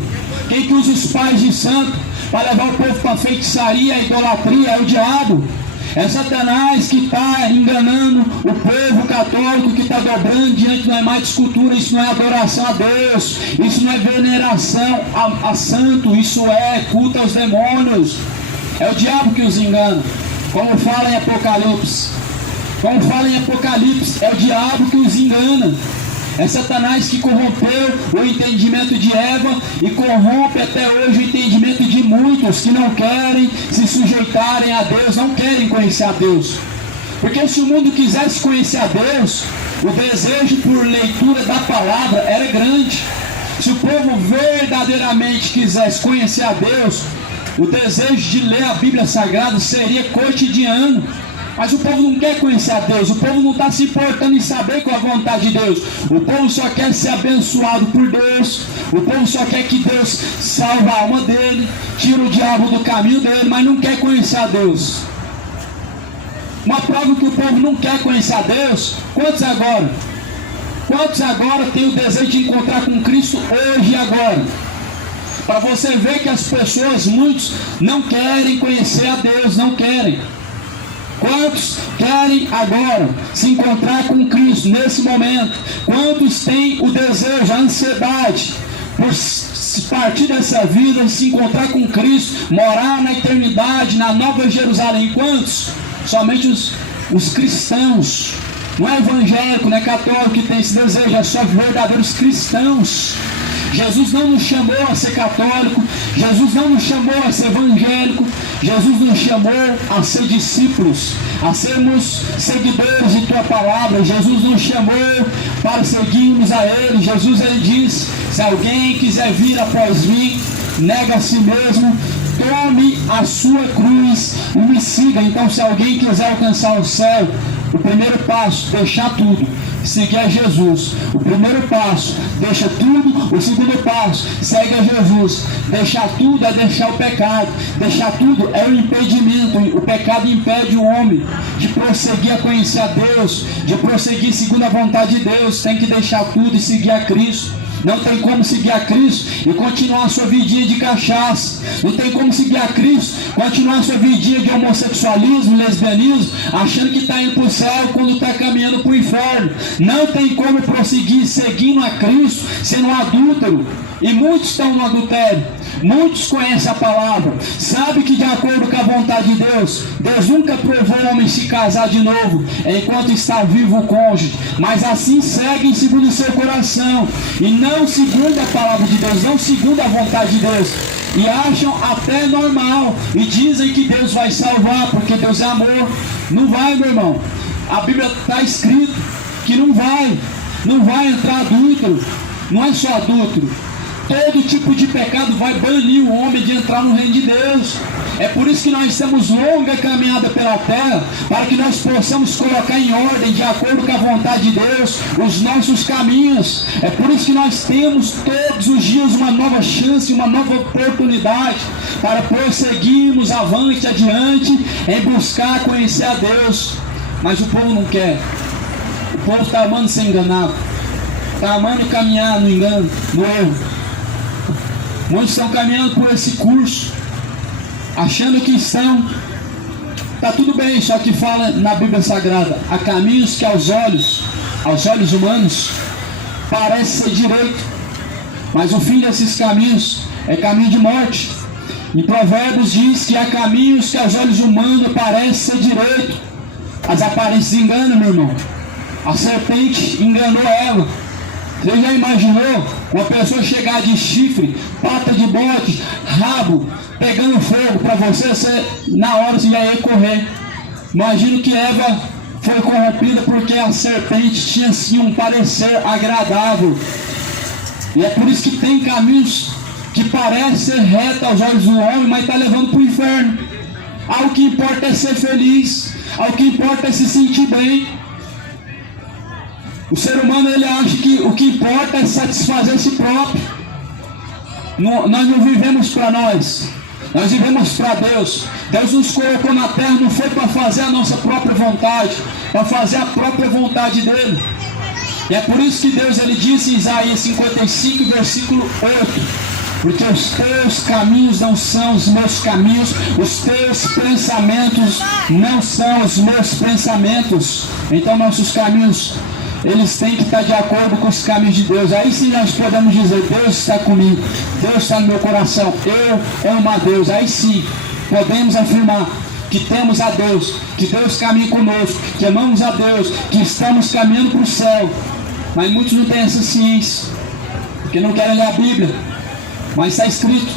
Quem que usa os pais de santo para levar o povo para a feitiçaria, a idolatria? É o diabo. É Satanás que está enganando o povo católico, que está dobrando diante de mais de escultura. Isso não é adoração a Deus, isso não é veneração a santo, isso é culto aos demônios. É o diabo que os engana, como fala em Apocalipse. É o diabo que os engana. É Satanás que corrompeu o entendimento de Eva e corrompe até hoje o entendimento de muitos que não querem se sujeitarem a Deus, não querem conhecer a Deus. Porque se o mundo quisesse conhecer a Deus, o desejo por leitura da palavra era grande. Se o povo verdadeiramente quisesse conhecer a Deus, o desejo de ler a Bíblia Sagrada seria cotidiano. Mas o povo não quer conhecer a Deus, o povo não está se importando em saber qual é a vontade de Deus. O povo só quer ser abençoado por Deus, o povo só quer que Deus salve a alma dele, tira o diabo do caminho dele, mas não quer conhecer a Deus. Uma prova que o povo não quer conhecer a Deus, quantos agora têm o desejo de encontrar com Cristo hoje e agora? Para você ver que as pessoas, muitos, não querem conhecer a Deus, não querem. Quantos querem agora se encontrar com Cristo nesse momento? Quantos têm o desejo, a ansiedade por partir dessa vida, se encontrar com Cristo, morar na eternidade, na Nova Jerusalém? Quantos? Somente os cristãos. Não é evangélico, não é católico que tem esse desejo, é só verdadeiros cristãos. Jesus não nos chamou a ser católico, Jesus não nos chamou a ser evangélico, Jesus nos chamou a ser discípulos, a sermos seguidores de Tua Palavra. Jesus nos chamou para seguirmos a Ele. Jesus, Ele diz, se alguém quiser vir após mim, nega a si mesmo, tome a sua cruz e me siga. Então, se alguém quiser alcançar o céu, o primeiro passo, deixar tudo, seguir a Jesus. O primeiro passo, deixa tudo. O segundo passo, segue a Jesus. Deixar tudo é deixar o pecado. Deixar tudo é o impedimento. O pecado impede o homem de prosseguir a conhecer a Deus, de prosseguir segundo a vontade de Deus. Tem que deixar tudo e seguir a Cristo. Não tem como seguir a Cristo e continuar a sua vidinha de cachaça. Não tem como seguir a Cristo, continuar a sua vidinha de homossexualismo, lesbianismo, achando que está indo para o céu quando está caminhando para o inferno. Não tem como prosseguir seguindo a Cristo sendo um adúltero. E muitos estão no adultério. Muitos conhecem a palavra, sabem que de acordo com a vontade de Deus, Deus nunca provou o homem se casar de novo enquanto está vivo o cônjuge, mas assim seguem segundo o seu coração e não segundo a palavra de Deus, não segundo a vontade de Deus. e acham até normal, e dizem que Deus vai salvar, porque Deus é amor. Não vai, meu irmão. A Bíblia está escrito que não vai entrar adúltero. Não é só adúltero. Todo tipo de pecado vai banir o homem de entrar no reino de Deus. É por isso que nós temos longa caminhada pela terra, para que nós possamos colocar em ordem, de acordo com a vontade de Deus, os nossos caminhos. É por isso que nós temos todos os dias uma nova chance, uma nova oportunidade, para prosseguirmos avante, adiante, em buscar conhecer a Deus. Mas o povo não quer. O povo está amando ser enganado, está amando caminhar no engano, no erro. Muitos estão caminhando por esse curso, achando que está tudo bem, só que fala na Bíblia Sagrada: há caminhos que aos olhos humanos, parece ser direito, mas o fim desses caminhos é caminho de morte. Em Provérbios diz que há caminhos que aos olhos humanos parece ser direito. As aparências enganam, meu irmão. A serpente enganou Eva. Você já imaginou uma pessoa chegar de chifre, pata de bode, rabo, pegando fogo para você na hora você já ia correr? Imagino que Eva foi corrompida porque a serpente tinha assim um parecer agradável. E é por isso que tem caminhos que parecem ser retos aos olhos do homem, mas está levando para o inferno. O que importa é ser feliz, o que importa é se sentir bem. O ser humano, ele acha que o que importa é satisfazer si próprio. Nós não vivemos para nós vivemos para Deus. Deus nos colocou na terra, não foi para fazer a nossa própria vontade, para fazer a própria vontade dele. E é por isso que Deus, ele disse em Isaías 55, versículo 8: porque os teus caminhos não são os meus caminhos, os teus pensamentos não são os meus pensamentos. Então nossos caminhos, eles têm que estar de acordo com os caminhos de Deus. Aí sim nós podemos dizer: Deus está comigo, Deus está no meu coração, eu amo a Deus. Aí sim podemos afirmar que temos a Deus, que Deus caminha conosco, que amamos a Deus, que estamos caminhando para o céu. Mas muitos não têm essa ciência, porque não querem ler a Bíblia. Mas está escrito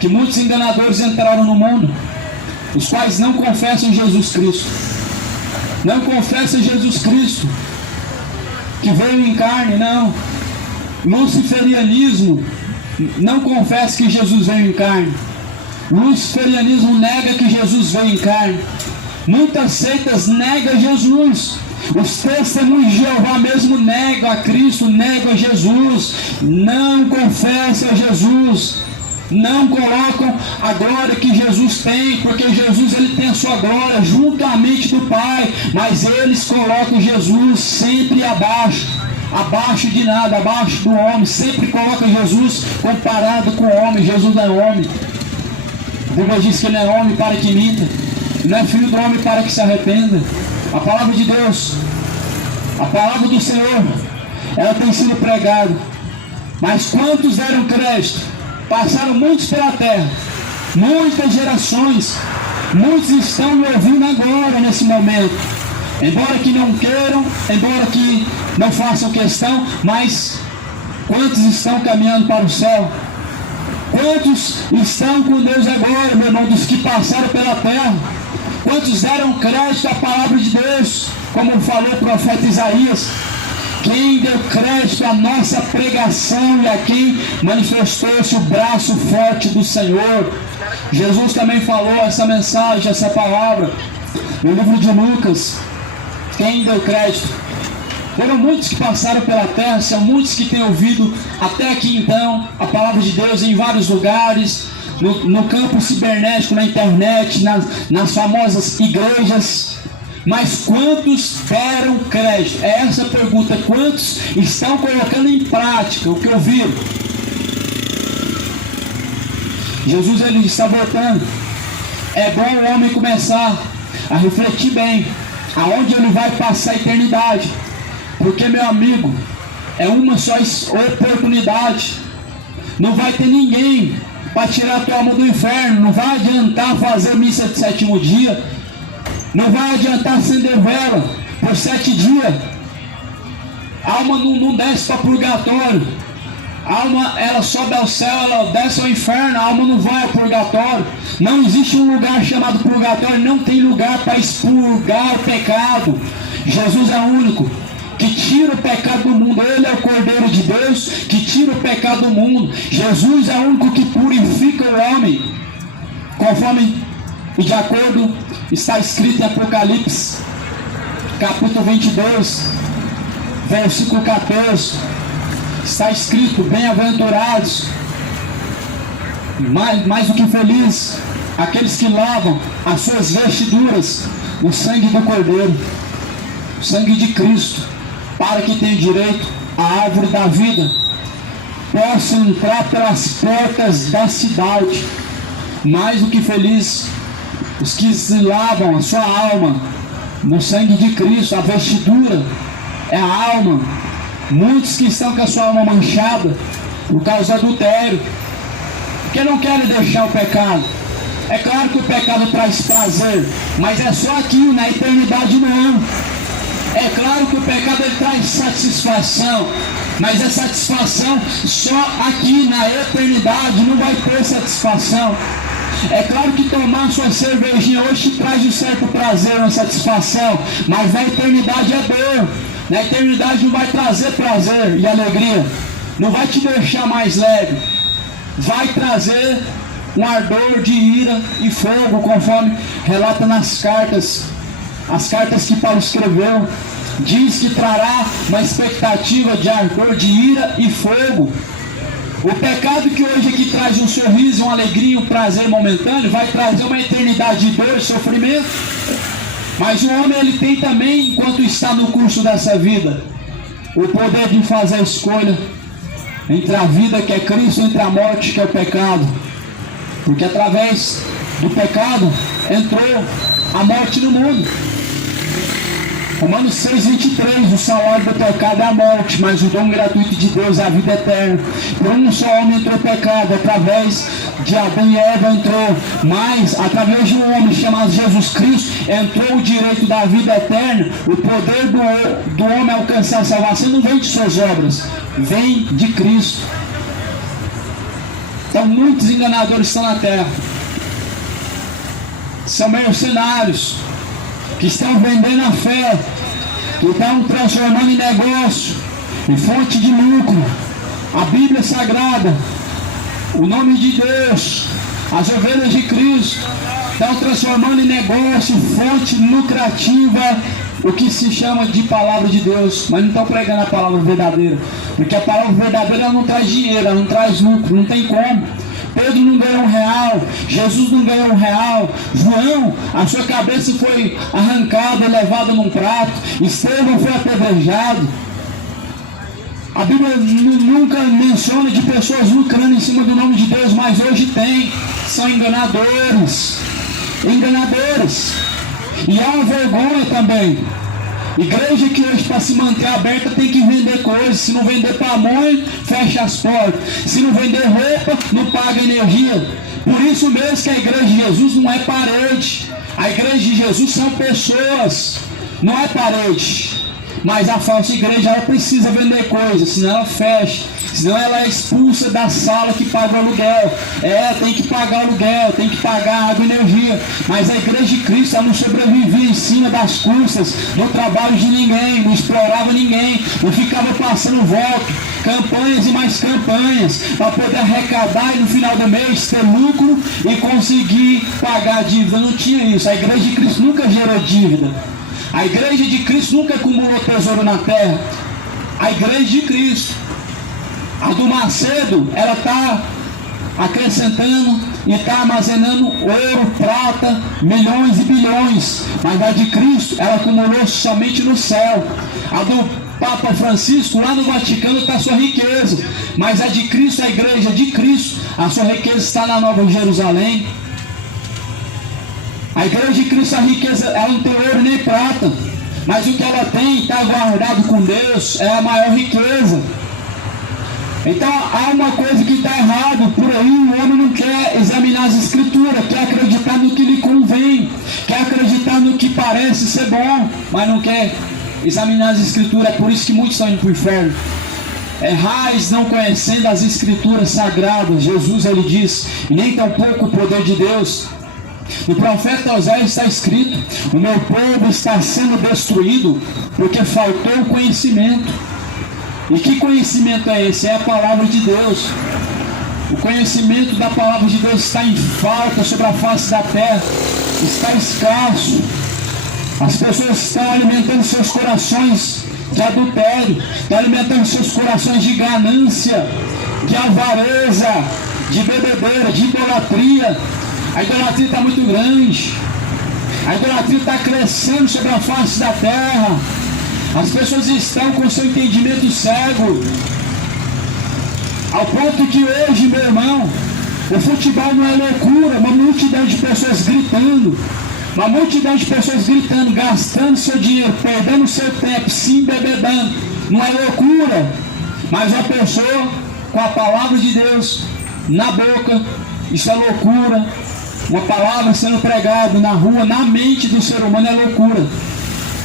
que muitos enganadores entraram no mundo, os quais não confessam Jesus Cristo. Não confessam Jesus Cristo, que veio em carne, não. Luciferianismo não confessa que Jesus veio em carne. Luciferianismo nega que Jesus veio em carne. Muitas seitas negam Jesus. Os testemunhos de Jeová mesmo negam a Cristo, negam a Jesus. Não confessam a Jesus. Não colocam a glória que Jesus tem, porque Jesus, ele tem a sua glória juntamente do Pai, mas eles colocam Jesus sempre abaixo de nada, abaixo do homem. Sempre colocam Jesus comparado com o homem. Jesus não é homem. A Bíblia diz que ele é homem para que minta, não é filho do homem para que se arrependa. A palavra de Deus, a palavra do Senhor, ela tem sido pregada, mas quantos deram crédito? Passaram muitos pela terra, muitas gerações, muitos estão me ouvindo agora, nesse momento, embora que não queiram, embora que não façam questão, mas quantos estão caminhando para o céu? Quantos estão com Deus agora, meu irmão, dos que passaram pela terra? Quantos deram crédito à palavra de Deus, como falou o profeta Isaías? Quem deu crédito à nossa pregação e a quem manifestou-se o braço forte do Senhor? Jesus também falou essa mensagem, essa palavra, no livro de Lucas. Quem deu crédito? Foram muitos que passaram pela terra, são muitos que têm ouvido até aqui então a palavra de Deus em vários lugares, no campo cibernético, na internet, nas famosas igrejas. Mas quantos deram crédito? É essa a pergunta. Quantos estão colocando em prática o que ouviram? Jesus, ele está voltando. É bom o homem começar a refletir bem aonde ele vai passar a eternidade. Porque, meu amigo, é uma só oportunidade. Não vai ter ninguém para tirar a tua alma do inferno. Não vai adiantar fazer missa de sétimo dia. Não vai adiantar acender vela por 7 dias. A alma não desce para purgatório. A alma, ela sobe ao céu, ela desce ao inferno, a alma não vai ao purgatório. Não existe um lugar chamado purgatório, não tem lugar para expurgar o pecado. Jesus é o único que tira o pecado do mundo. Ele é o Cordeiro de Deus que tira o pecado do mundo. Jesus é o único que purifica o homem, conforme e de acordo está escrito em Apocalipse, capítulo 22, versículo 14. Está escrito: bem-aventurados, mais do que felizes, aqueles que lavam as suas vestiduras no sangue do Cordeiro, o sangue de Cristo, para que tenham direito à árvore da vida, possam entrar pelas portas da cidade. Mais do que felizes os que se lavam a sua alma no sangue de Cristo. A vestidura é a alma. Muitos que estão com a sua alma manchada por causa do adultério, porque não querem deixar o pecado. É claro que o pecado traz prazer, mas é só aqui, na eternidade não. É claro que o pecado ele traz satisfação, mas é satisfação só aqui na eternidade, não vai ter satisfação. É claro que tomar sua cervejinha hoje traz um certo prazer, uma satisfação, mas na eternidade é dor. Na eternidade não vai trazer prazer e alegria, não vai te deixar mais leve, vai trazer um ardor de ira e fogo, conforme relata nas cartas, as cartas que Paulo escreveu. Diz que trará uma expectativa de ardor de ira e fogo. O pecado que hoje aqui traz um sorriso, uma alegria, um prazer momentâneo, vai trazer uma eternidade de dor e sofrimento. Mas o homem ele tem também, enquanto está no curso dessa vida, o poder de fazer a escolha entre a vida que é Cristo, entre a morte que é o pecado. Porque através do pecado entrou a morte no mundo. Romanos 6,23, o salário do pecado é a morte, mas o dom gratuito de Deus é a vida eterna. Por um só homem entrou o pecado, através de Adão e Eva entrou, mas através de um homem chamado Jesus Cristo, entrou o direito da vida eterna. O poder do homem alcançar a salvação não vem de suas obras, vem de Cristo. Então muitos enganadores estão na terra, são mercenários, que estão vendendo a fé, que estão transformando em negócio, em fonte de lucro, a Bíblia Sagrada, o nome de Deus, as ovelhas de Cristo, estão transformando em negócio, fonte lucrativa, o que se chama de palavra de Deus, mas não estão pregando a palavra verdadeira, porque a palavra verdadeira ela não traz dinheiro, ela não traz lucro, não tem como. Pedro não ganhou R$1, Jesus não ganhou R$1, João, a sua cabeça foi arrancada e levada num prato, Estevão foi apedrejado. A Bíblia nunca menciona de pessoas lucrando em cima do nome de Deus, mas hoje tem, são enganadores, e é uma vergonha também. Igreja que hoje para se manter aberta tem que vender coisas. Se não vender pamonha, fecha as portas. Se não vender roupa, não paga energia. Por isso mesmo que a igreja de Jesus não é parede. A igreja de Jesus são pessoas, não é parede. Mas a falsa igreja ela precisa vender coisas, senão ela fecha. Senão ela é expulsa da sala que paga o aluguel. Tem que pagar o aluguel, tem que pagar água e energia. Mas a igreja de Cristo ela não sobrevivia em cima das custas do trabalho de ninguém, não explorava ninguém, não ficava passando voto, campanhas e mais campanhas, para poder arrecadar e no final do mês ter lucro e conseguir pagar a dívida. Não tinha isso. A igreja de Cristo nunca gerou dívida. A igreja de Cristo nunca acumulou tesouro na terra. A igreja de Cristo, a do Macedo, ela está acrescentando e está armazenando ouro, prata, milhões e bilhões. Mas a de Cristo, ela acumulou somente no céu. A do Papa Francisco, lá no Vaticano, está a sua riqueza. Mas a de Cristo, a igreja de Cristo, a sua riqueza está na Nova Jerusalém. A igreja de Cristo, a riqueza, ela não tem ouro nem prata. Mas o que ela tem, está guardado com Deus, é a maior riqueza. Então há uma coisa que está errado por aí, o homem não quer examinar as escrituras, quer acreditar no que lhe convém, quer acreditar no que parece ser bom, mas não quer examinar as escrituras. É por isso que muitos estão indo para o inferno. Errais não conhecendo as escrituras sagradas, Jesus ele diz, e nem tampouco o poder de Deus. No profeta Oséias está escrito: o meu povo está sendo destruído porque faltou o conhecimento. E que conhecimento é esse? É a palavra de Deus. O conhecimento da palavra de Deus está em falta sobre a face da terra, está escasso. As pessoas estão alimentando seus corações de adultério, estão alimentando seus corações de ganância, de avareza, de bebedeira, de idolatria. A idolatria está muito grande, a idolatria está crescendo sobre a face da terra. As pessoas estão com seu entendimento cego, ao ponto que hoje, meu irmão, o futebol não é loucura, uma multidão de pessoas gritando, uma multidão de pessoas gritando, gastando seu dinheiro, perdendo seu tempo, se embebedando, não é loucura, mas uma pessoa com a palavra de Deus na boca, isso é loucura. Uma palavra sendo pregada na rua, na mente do ser humano, é loucura.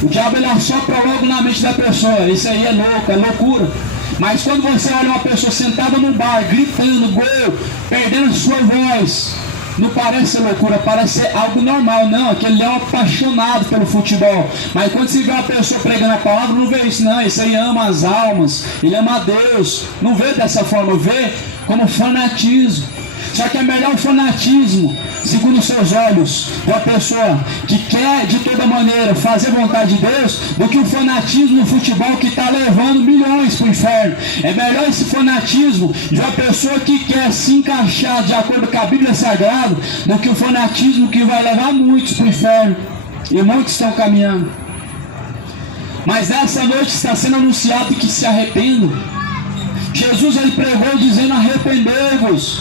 O diabo ele assopra logo na mente da pessoa, isso aí é louco, é loucura. Mas quando você olha uma pessoa sentada num bar, gritando, gol, perdendo a sua voz, não parece ser loucura, parece ser algo normal. Não, aquele é um apaixonado pelo futebol. Mas quando você vê uma pessoa pregando a palavra, não vê isso não, isso aí ama as almas, ele ama a Deus. Não vê dessa forma, vê como fanatismo. Só que é melhor o fanatismo, segundo os seus olhos, uma pessoa que quer de toda maneira fazer a vontade de Deus, do que o fanatismo no futebol que está levando milhões para o inferno. É melhor esse fanatismo de uma pessoa que quer se encaixar de acordo com a Bíblia Sagrada, do que o fanatismo que vai levar muitos para o inferno. E muitos estão caminhando. Mas essa noite está sendo anunciado que se arrependam. Jesus ele pregou dizendo: arrependei-vos.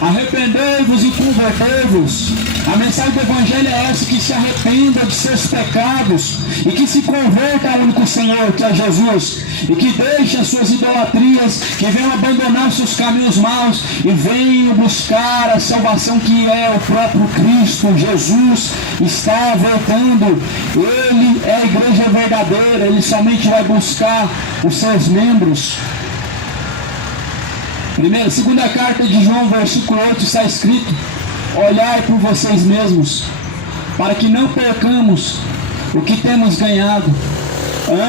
Arrependei-vos e convertei-vos. A mensagem do Evangelho é essa: que se arrependa de seus pecados e que se converta ao único Senhor, que é Jesus, e que deixe as suas idolatrias, que venham abandonar os seus caminhos maus e venham buscar a salvação que é o próprio Cristo. Jesus está voltando, Ele é a igreja verdadeira, Ele somente vai buscar os seus membros. Segunda carta de João, versículo 8, está escrito: olhai por vocês mesmos, para que não percamos o que temos ganhado,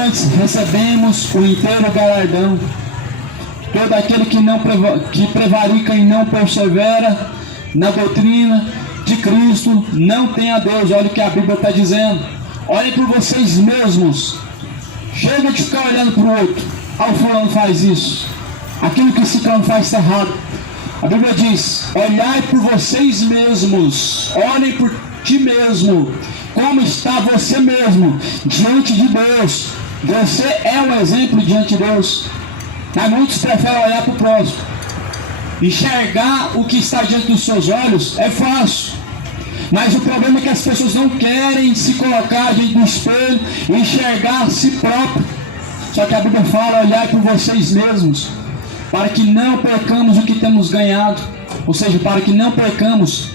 antes recebemos o inteiro galardão. Todo aquele que prevarica e não persevera na doutrina de Cristo não tem a Deus. Olha o que a Bíblia está dizendo: olhem por vocês mesmos. Chega de ficar olhando para o outro. Ah, o fulano faz isso, aquilo que esse cão faz está errado. A Bíblia diz: olhai por vocês mesmos, olhem por ti mesmo, como está você mesmo diante de Deus. Você é um exemplo diante de Deus. Mas muitos preferem olhar para o próximo. Enxergar o que está diante dos seus olhos é fácil, mas o problema é que as pessoas não querem se colocar diante do espelho e enxergar a si próprio. Só que a Bíblia fala: olhai por vocês mesmos, para que não percamos o que temos ganhado. Ou seja, para que não percamos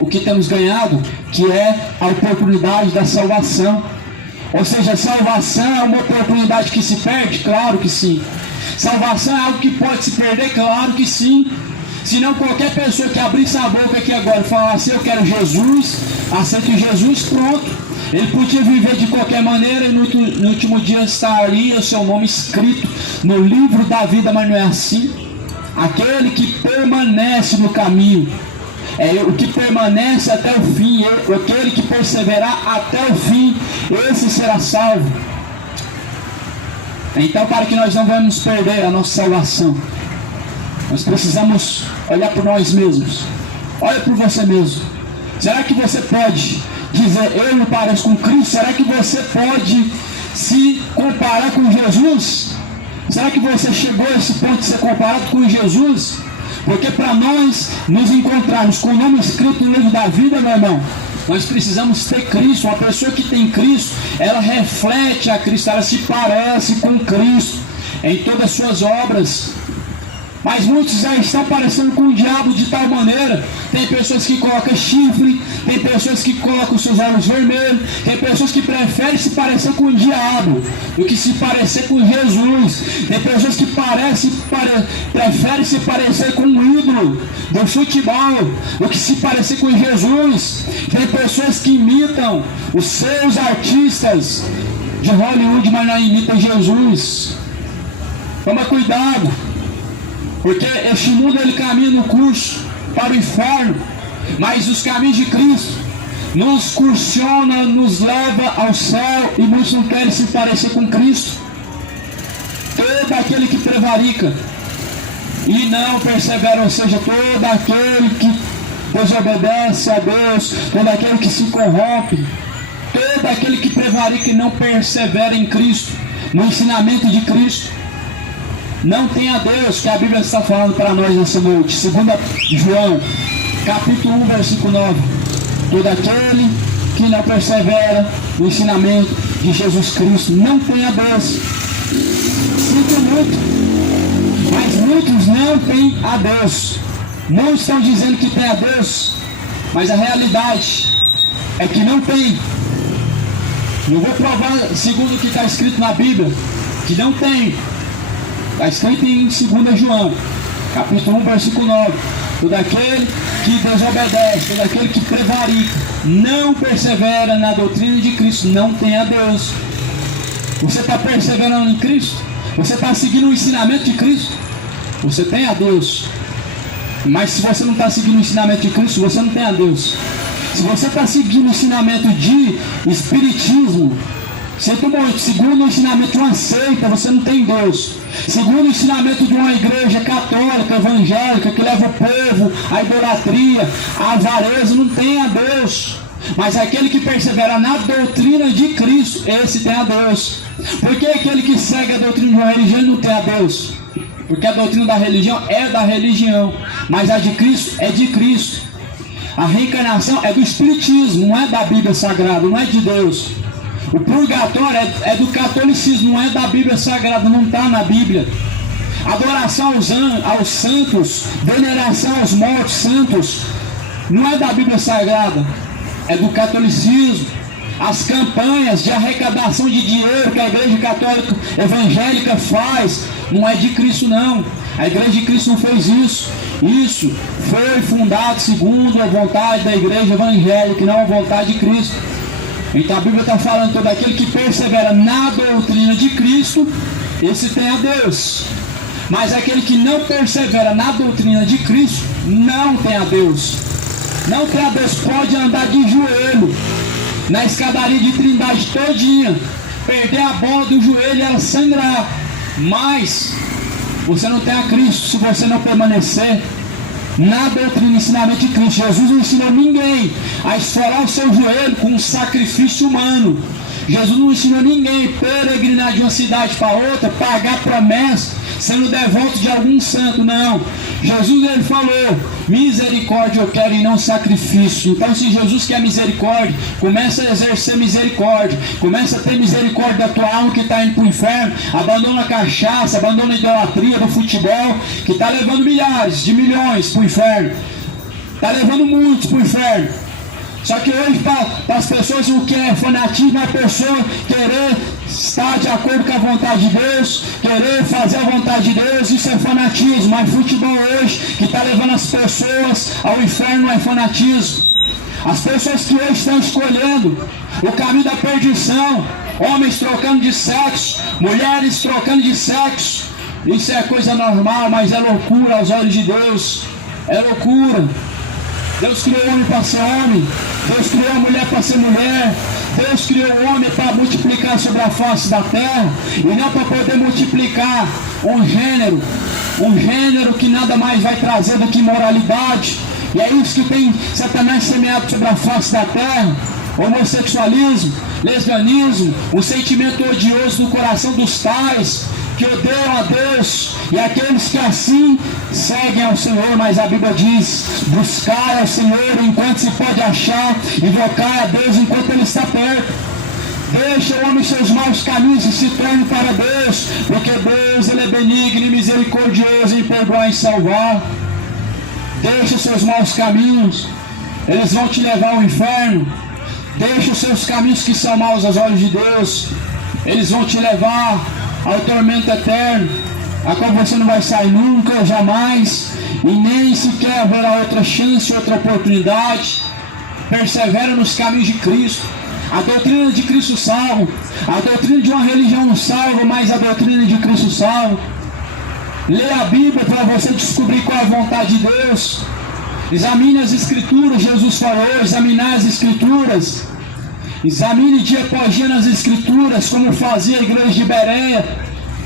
o que temos ganhado, que é a oportunidade da salvação. Ou seja, salvação é uma oportunidade que se perde? Claro que sim. Salvação é algo que pode se perder? Claro que sim. Senão qualquer pessoa que abrisse a boca aqui agora e falasse: eu quero Jesus, aceito Jesus, pronto. Ele podia viver de qualquer maneira e no último dia estaria o seu nome escrito no livro da vida, mas não é assim. Aquele que permanece no caminho, o que permanece até o fim, aquele que perseverar até o fim, esse será salvo. Então, para que nós não venhamos perder a nossa salvação, nós precisamos olhar por nós mesmos. Olha por você mesmo. Será que você pode dizer: eu me pareço com Cristo? Será que você pode se comparar com Jesus? Será que você chegou a esse ponto de ser comparado com Jesus? Porque para nós nos encontrarmos com o nome escrito no livro da vida, meu irmão, nós precisamos ter Cristo. Uma pessoa que tem Cristo, ela reflete a Cristo, ela se parece com Cristo em todas as suas obras. Mas muitos já estão parecendo com o diabo de tal maneira. Tem pessoas que colocam chifre, tem pessoas que colocam seus olhos vermelhos, tem pessoas que preferem se parecer com o diabo do que se parecer com Jesus. Tem pessoas que preferem se parecer com um ídolo do futebol do que se parecer com Jesus. Tem pessoas que imitam os seus artistas de Hollywood, mas não imitam Jesus. Toma cuidado, porque este mundo ele caminha no curso para o inferno, mas os caminhos de Cristo nos cursiona, nos leva ao céu, e muitos não querem se parecer com Cristo. Todo aquele que prevarica e não persevera, ou seja, todo aquele que desobedece a Deus, todo aquele que se corrompe, todo aquele que prevarica e não persevera em Cristo, no ensinamento de Cristo, não tem a Deus, que a Bíblia está falando para nós nessa noite. 2 João, capítulo 1, versículo 9. Todo aquele que não persevera no ensinamento de Jesus Cristo não tem a Deus. Sinto muito, mas muitos não têm a Deus. Não estão dizendo que tem a Deus, mas a realidade é que não tem. Eu vou provar, segundo o que está escrito na Bíblia, que não tem. Está escrito em 2 João, capítulo 1, versículo 9. Todo aquele que desobedece, todo aquele que prevarica, não persevera na doutrina de Cristo, não tem a Deus. Você está perseverando em Cristo? Você está seguindo o ensinamento de Cristo? Você tem a Deus. Mas se você não está seguindo o ensinamento de Cristo, você não tem a Deus. Se você está seguindo o ensinamento de espiritismo, segundo o ensinamento de uma seita, você não tem Deus. Segundo o ensinamento de uma igreja católica, evangélica, que leva o povo à idolatria, à avareza, não tem a Deus. Mas aquele que persevera na doutrina de Cristo, esse tem a Deus. Porque aquele que segue a doutrina de uma religião não tem a Deus? Porque a doutrina da religião é da religião, mas a de Cristo é de Cristo. A reencarnação é do espiritismo, não é da Bíblia Sagrada, não é de Deus. O purgatório é do catolicismo, não é da Bíblia Sagrada, não está na Bíblia. Adoração aos santos, veneração aos mortos santos, não é da Bíblia Sagrada, é do catolicismo. As campanhas de arrecadação de dinheiro que a Igreja Católica Evangélica faz, não é de Cristo não. A Igreja de Cristo não fez isso. Isso foi fundado segundo a vontade da Igreja Evangélica, não a vontade de Cristo. Então a Bíblia está falando, todo aquele que persevera na doutrina de Cristo, esse tem a Deus. Mas aquele que não persevera na doutrina de Cristo, não tem a Deus. Não tem a Deus, pode andar de joelho na escadaria de Trindade todinha, perder a bola do joelho e ela sangrar, mas você não tem a Cristo se você não permanecer na doutrina e ensinamento de Cristo. Jesus não ensinou ninguém a esforar o seu joelho com um sacrifício humano. Jesus não ensinou ninguém a peregrinar de uma cidade para outra, pagar promessa, sendo devoto de algum santo, não. Jesus ele falou, misericórdia eu quero e não sacrifício. Então se Jesus quer misericórdia, começa a exercer misericórdia, começa a ter misericórdia da tua alma que está indo para o inferno, abandona a cachaça, abandona a idolatria do futebol, que está levando milhares de milhões para o inferno, está levando muitos para o inferno. Só que hoje para as pessoas o que é fanatismo é a pessoa querer estar de acordo com a vontade de Deus, querer fazer a vontade de Deus, isso é fanatismo. Mas futebol hoje que está levando as pessoas ao inferno é fanatismo. As pessoas que hoje estão escolhendo o caminho da perdição, homens trocando de sexo, mulheres trocando de sexo, isso é coisa normal, mas é loucura aos olhos de Deus, é loucura. Deus criou o homem para ser homem, Deus criou a mulher para ser mulher, Deus criou o homem para multiplicar sobre a face da terra, e não para poder multiplicar um gênero que nada mais vai trazer do que imoralidade. E é isso que tem Satanás semeado sobre a face da terra: homossexualismo, lesbianismo, um sentimento odioso no coração dos tais que odeiam a Deus, e aqueles que assim seguem ao Senhor. Mas a Bíblia diz, buscar ao Senhor enquanto se pode achar, invocar a Deus enquanto Ele está perto. Deixa o homem seus maus caminhos e se torne para Deus, porque Deus, Ele é benigno e misericordioso em perdoar e salvar. Deixa os seus maus caminhos, eles vão te levar ao inferno. Deixa os seus caminhos que são maus aos olhos de Deus, eles vão te levar ao tormento eterno, a qual você não vai sair nunca, jamais, e nem sequer haverá outra chance, outra oportunidade. Persevera nos caminhos de Cristo. A doutrina de Cristo salva. A doutrina de uma religião não salva, mas a doutrina de Cristo salva. Leia a Bíblia para você descobrir qual é a vontade de Deus. Examine as Escrituras, Jesus falou, examinar as Escrituras. Examine dia após dia nas Escrituras, como fazia a igreja de Bereia,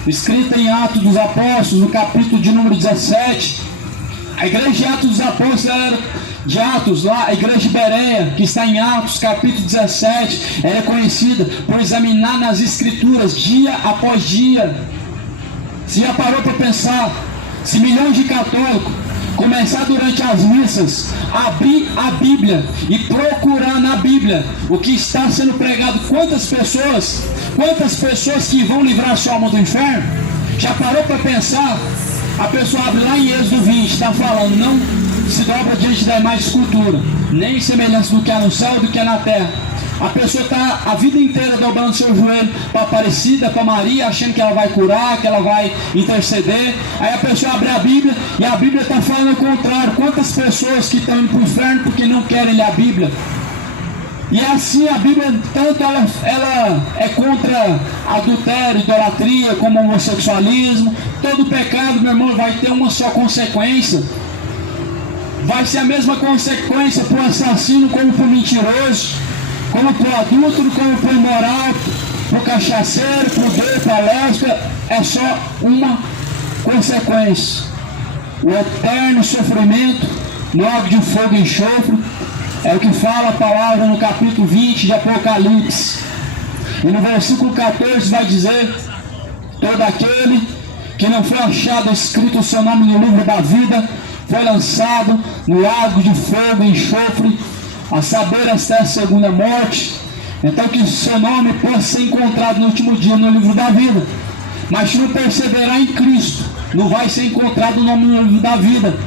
escrita em Atos dos Apóstolos, no capítulo de número 17. A igreja de Atos dos Apóstolos era de Atos, lá, a igreja de Bereia, que está em Atos, capítulo 17, ela é conhecida por examinar nas Escrituras, dia após dia. Você já parou para pensar, se milhões de católicos começar durante as missas a abrir a Bíblia e procurar na Bíblia o que está sendo pregado, quantas pessoas que vão livrar sua alma do inferno? Já parou para pensar? A pessoa abre lá em Êxodo 20, está falando, não se dobra diante da mais escultura, nem semelhança do que há no céu, do que há na terra. A pessoa está a vida inteira dobrando seu joelho para Aparecida, para Maria, achando que ela vai curar, que ela vai interceder. Aí a pessoa abre a Bíblia e a Bíblia está falando o contrário. Quantas pessoas que estão indo para o inferno porque não querem ler a Bíblia? E assim a Bíblia, tanto ela é contra adultério, idolatria, como homossexualismo. Todo pecado, meu irmão, vai ter uma só consequência. Vai ser a mesma consequência para o assassino como para o mentiroso, como para o adúltero, como para o imoral, para o cachaceiro, para o gay, para a lésbica. É só uma consequência: o eterno sofrimento no lago de fogo e enxofre. É o que fala a palavra no capítulo 20 de Apocalipse. E no versículo 14 vai dizer: todo aquele que não foi achado escrito o seu nome no livro da vida foi lançado no lago de fogo e enxofre, a saber, esta é a segunda morte. Então que o seu nome possa ser encontrado no último dia no livro da vida. Mas se não perseverar em Cristo, não vai ser encontrado o nome no livro da vida.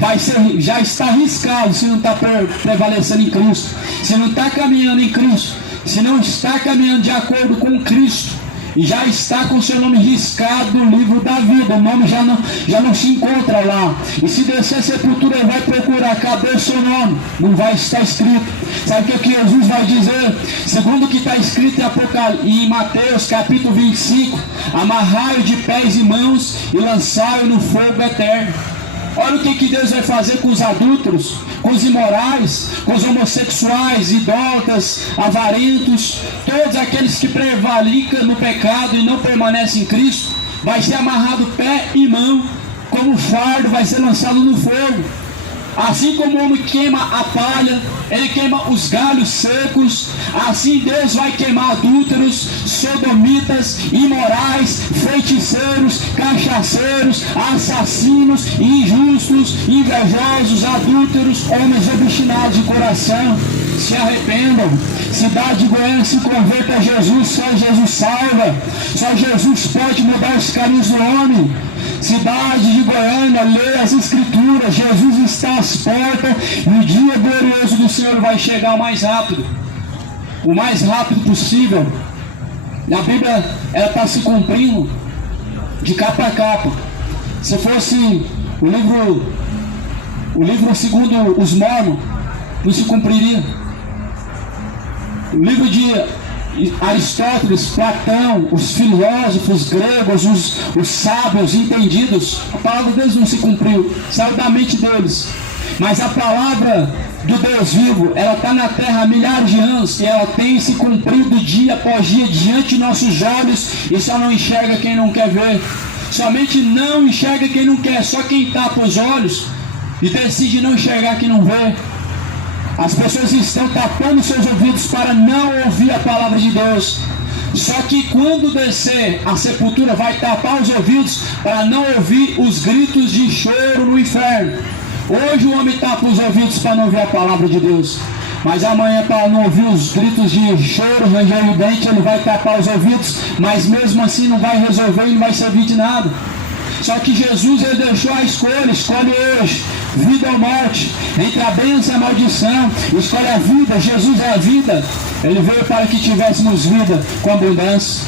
Vai ser, já está arriscado se não está prevalecendo em Cristo, se não está caminhando em Cristo, se não está caminhando de acordo com Cristo, e já está com seu nome riscado no livro da vida. O nome já não se encontra lá. E se descer a sepultura, ele vai procurar, cadê o seu nome? Não vai estar escrito. Sabe o que Jesus vai dizer? Segundo o que está escrito em Mateus capítulo 25: amarrai-o de pés e mãos e lançai-o no fogo eterno. Olha o que Deus vai fazer com os adúlteros, com os imorais, com os homossexuais, idólatras, avarentos, todos aqueles que prevalicam no pecado e não permanecem em Cristo. Vai ser amarrado pé e mão, como fardo, vai ser lançado no fogo. Assim como o homem queima a palha, ele queima os galhos secos, assim Deus vai queimar adúlteros, sodomitas, imorais, feiticeiros, cachaceiros, assassinos, injustos, invejosos, adúlteros, homens obstinados de coração. Se arrependam. Cidade de Goiânia, se converta a Jesus. Só Jesus salva. Só Jesus pode mudar os caminhos do homem. Cidade de Goiânia, leia as Escrituras. Jesus está às portas e o dia glorioso do Senhor vai chegar o mais rápido possível. A Bíblia está se cumprindo de capa a capa. Se fosse o livro segundo os mormons, não se cumpriria. O livro de Aristóteles, Platão, os filósofos gregos, os sábios entendidos, a palavra de Deus não se cumpriu, saiu da mente deles. Mas a palavra do Deus vivo, ela está na terra há milhares de anos e ela tem se cumprido dia após dia diante de nossos olhos, e só não enxerga quem não quer ver. Somente não enxerga quem não quer, só quem tapa os olhos e decide não enxergar quem não vê. As pessoas estão tapando seus ouvidos para não ouvir a palavra de Deus. Só que quando descer a sepultura, vai tapar os ouvidos para não ouvir os gritos de choro no inferno. Hoje o homem tapa os ouvidos para não ouvir a palavra de Deus. mas amanhã, para não ouvir os gritos de choro, ranger o dente, ele vai tapar os ouvidos, mas mesmo assim não vai resolver e não vai servir de nada. Só que Jesus, ele deixou a escolha, escolhe hoje, vida ou morte, entre a bênção e a maldição, escolhe a vida. Jesus é a vida, ele veio para que tivéssemos vida com abundância.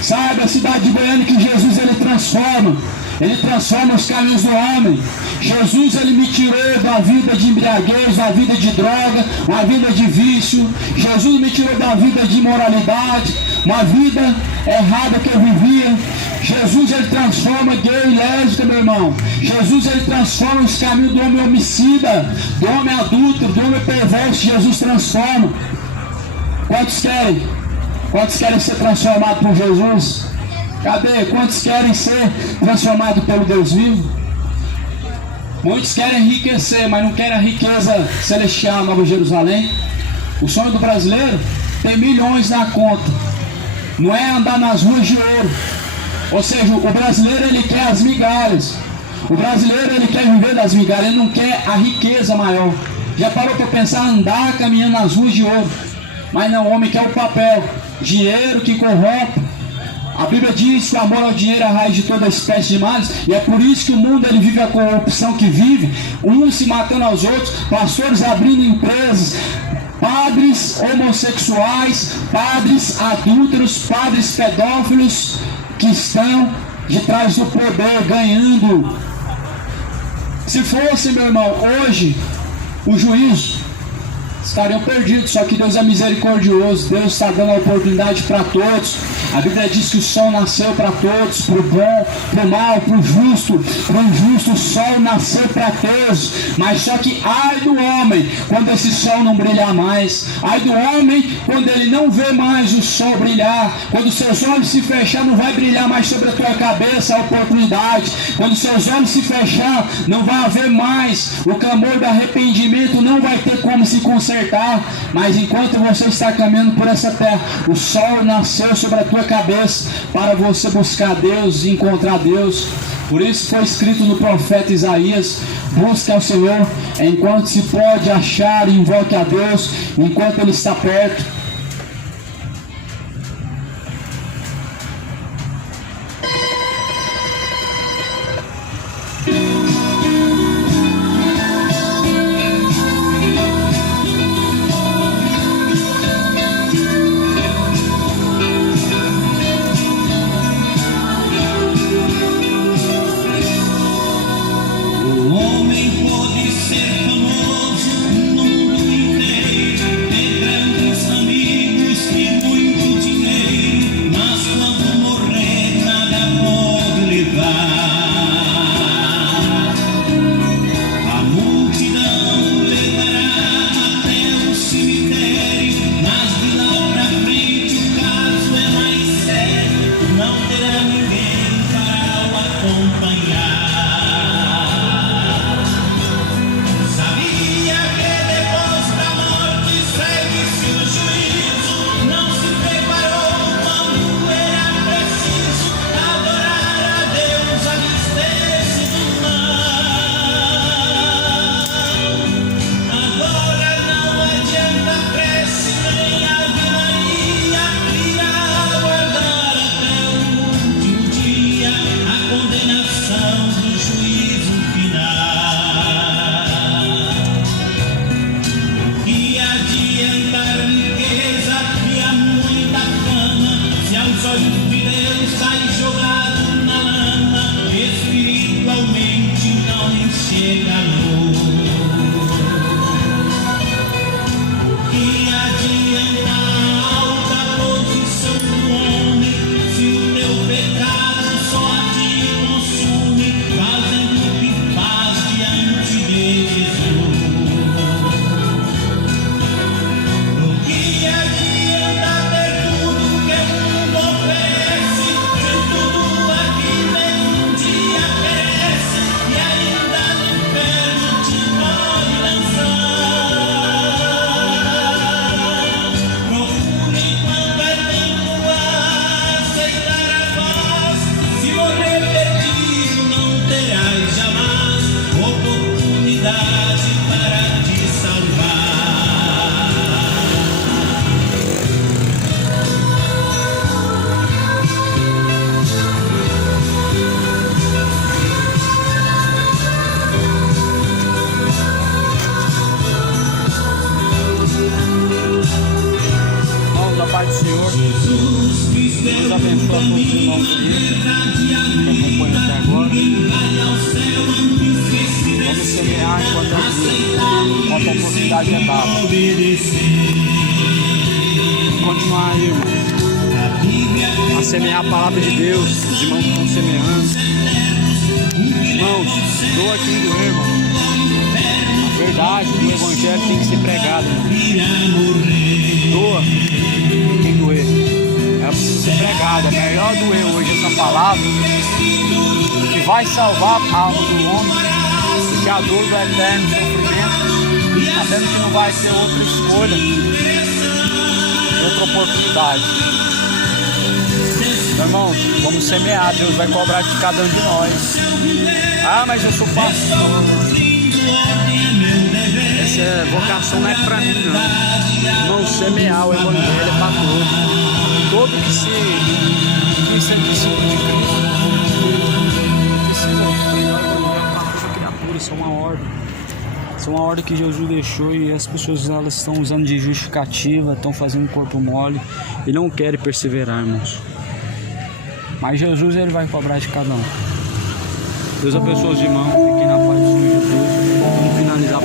Sabe, a cidade de Goiânia que Jesus, ele transforma os caminhos do homem. Jesus, ele me tirou da vida de embriaguez, da vida de droga, uma vida de vício. Jesus me tirou da vida de imoralidade, uma vida errada que eu vivia. Jesus, ele transforma gay e lésbica, meu irmão. Jesus, ele transforma os caminhos do homem homicida, do homem adulto, do homem perverso. Jesus transforma. Quantos querem? Quantos querem ser transformados por Jesus? Cadê? Quantos querem ser transformados pelo Deus vivo? Muitos querem enriquecer, mas não querem a riqueza celestial, Nova Jerusalém. O sonho do brasileiro tem milhões na conta, não é andar nas ruas de ouro. Ou seja, o brasileiro, ele quer as migalhas. O brasileiro, ele quer viver das migalhas, ele não quer a riqueza maior. Já parou para pensar, andar caminhando nas ruas de ouro? Mas não, o homem quer o papel, dinheiro que corrompe. A Bíblia diz que o amor ao dinheiro é a raiz de toda espécie de males, e é por isso que o mundo, ele vive a corrupção que vive, uns se matando aos outros, pastores abrindo empresas, padres homossexuais, padres adúlteros, padres pedófilos que estão de trás do poder, ganhando. Se fosse, meu irmão, hoje o juízo, estariam perdidos, só que Deus é misericordioso, Deus está dando a oportunidade para todos. A Bíblia diz que o sol nasceu para todos, para o bom, para o mal, para o justo. Para o injusto o sol nasceu para todos, mas só que ai do homem quando esse sol não brilhar mais, ai do homem quando ele não vê mais o sol brilhar, quando seus olhos se fechar, não vai brilhar mais sobre a tua cabeça a oportunidade, quando seus olhos se fechar, não vai haver mais o clamor do arrependimento, não vai ter como se consertar. Mas enquanto você está caminhando por essa terra, o sol nasceu sobre a tua cabeça para você buscar Deus e encontrar Deus. Por isso foi escrito no profeta Isaías: busque ao Senhor enquanto se pode achar, e invoque a Deus enquanto Ele está perto. abençoe a todos os irmãos que acompanham até agora. Vamos semear enquanto é dia, enquanto a oportunidade é dada. Continuar aí, irmão, a semear a palavra de Deus. Os irmãos que estão semeando. Irmãos, doa quem doer, irmão. A verdade do evangelho tem que ser pregada, irmão. Doa quem doer. Ela precisa ser pregada. É melhor doer hoje essa palavra que vai salvar a alma do homem do que a dor do eterno sofrimento, sabendo que não vai ter outra escolha, outra oportunidade. Meu irmão, vamos semear, Deus vai cobrar de cada um de nós. Ah, mas eu sou pastor. Essa vocação não é para mim, não. Não semear o evangelho é para todos. Todo que se discípulo de Cristo precisa pregar o evangelho para toda criatura. Isso é uma ordem. Isso é uma ordem que Jesus deixou e as pessoas elas estão usando de justificativa, estão fazendo corpo mole e não querem perseverar, irmãos. Mas Jesus ele vai cobrar de cada um. Deus abençoe os irmãos, fiquem na paz do Senhor Jesus. Vamos finalizar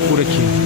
por aqui.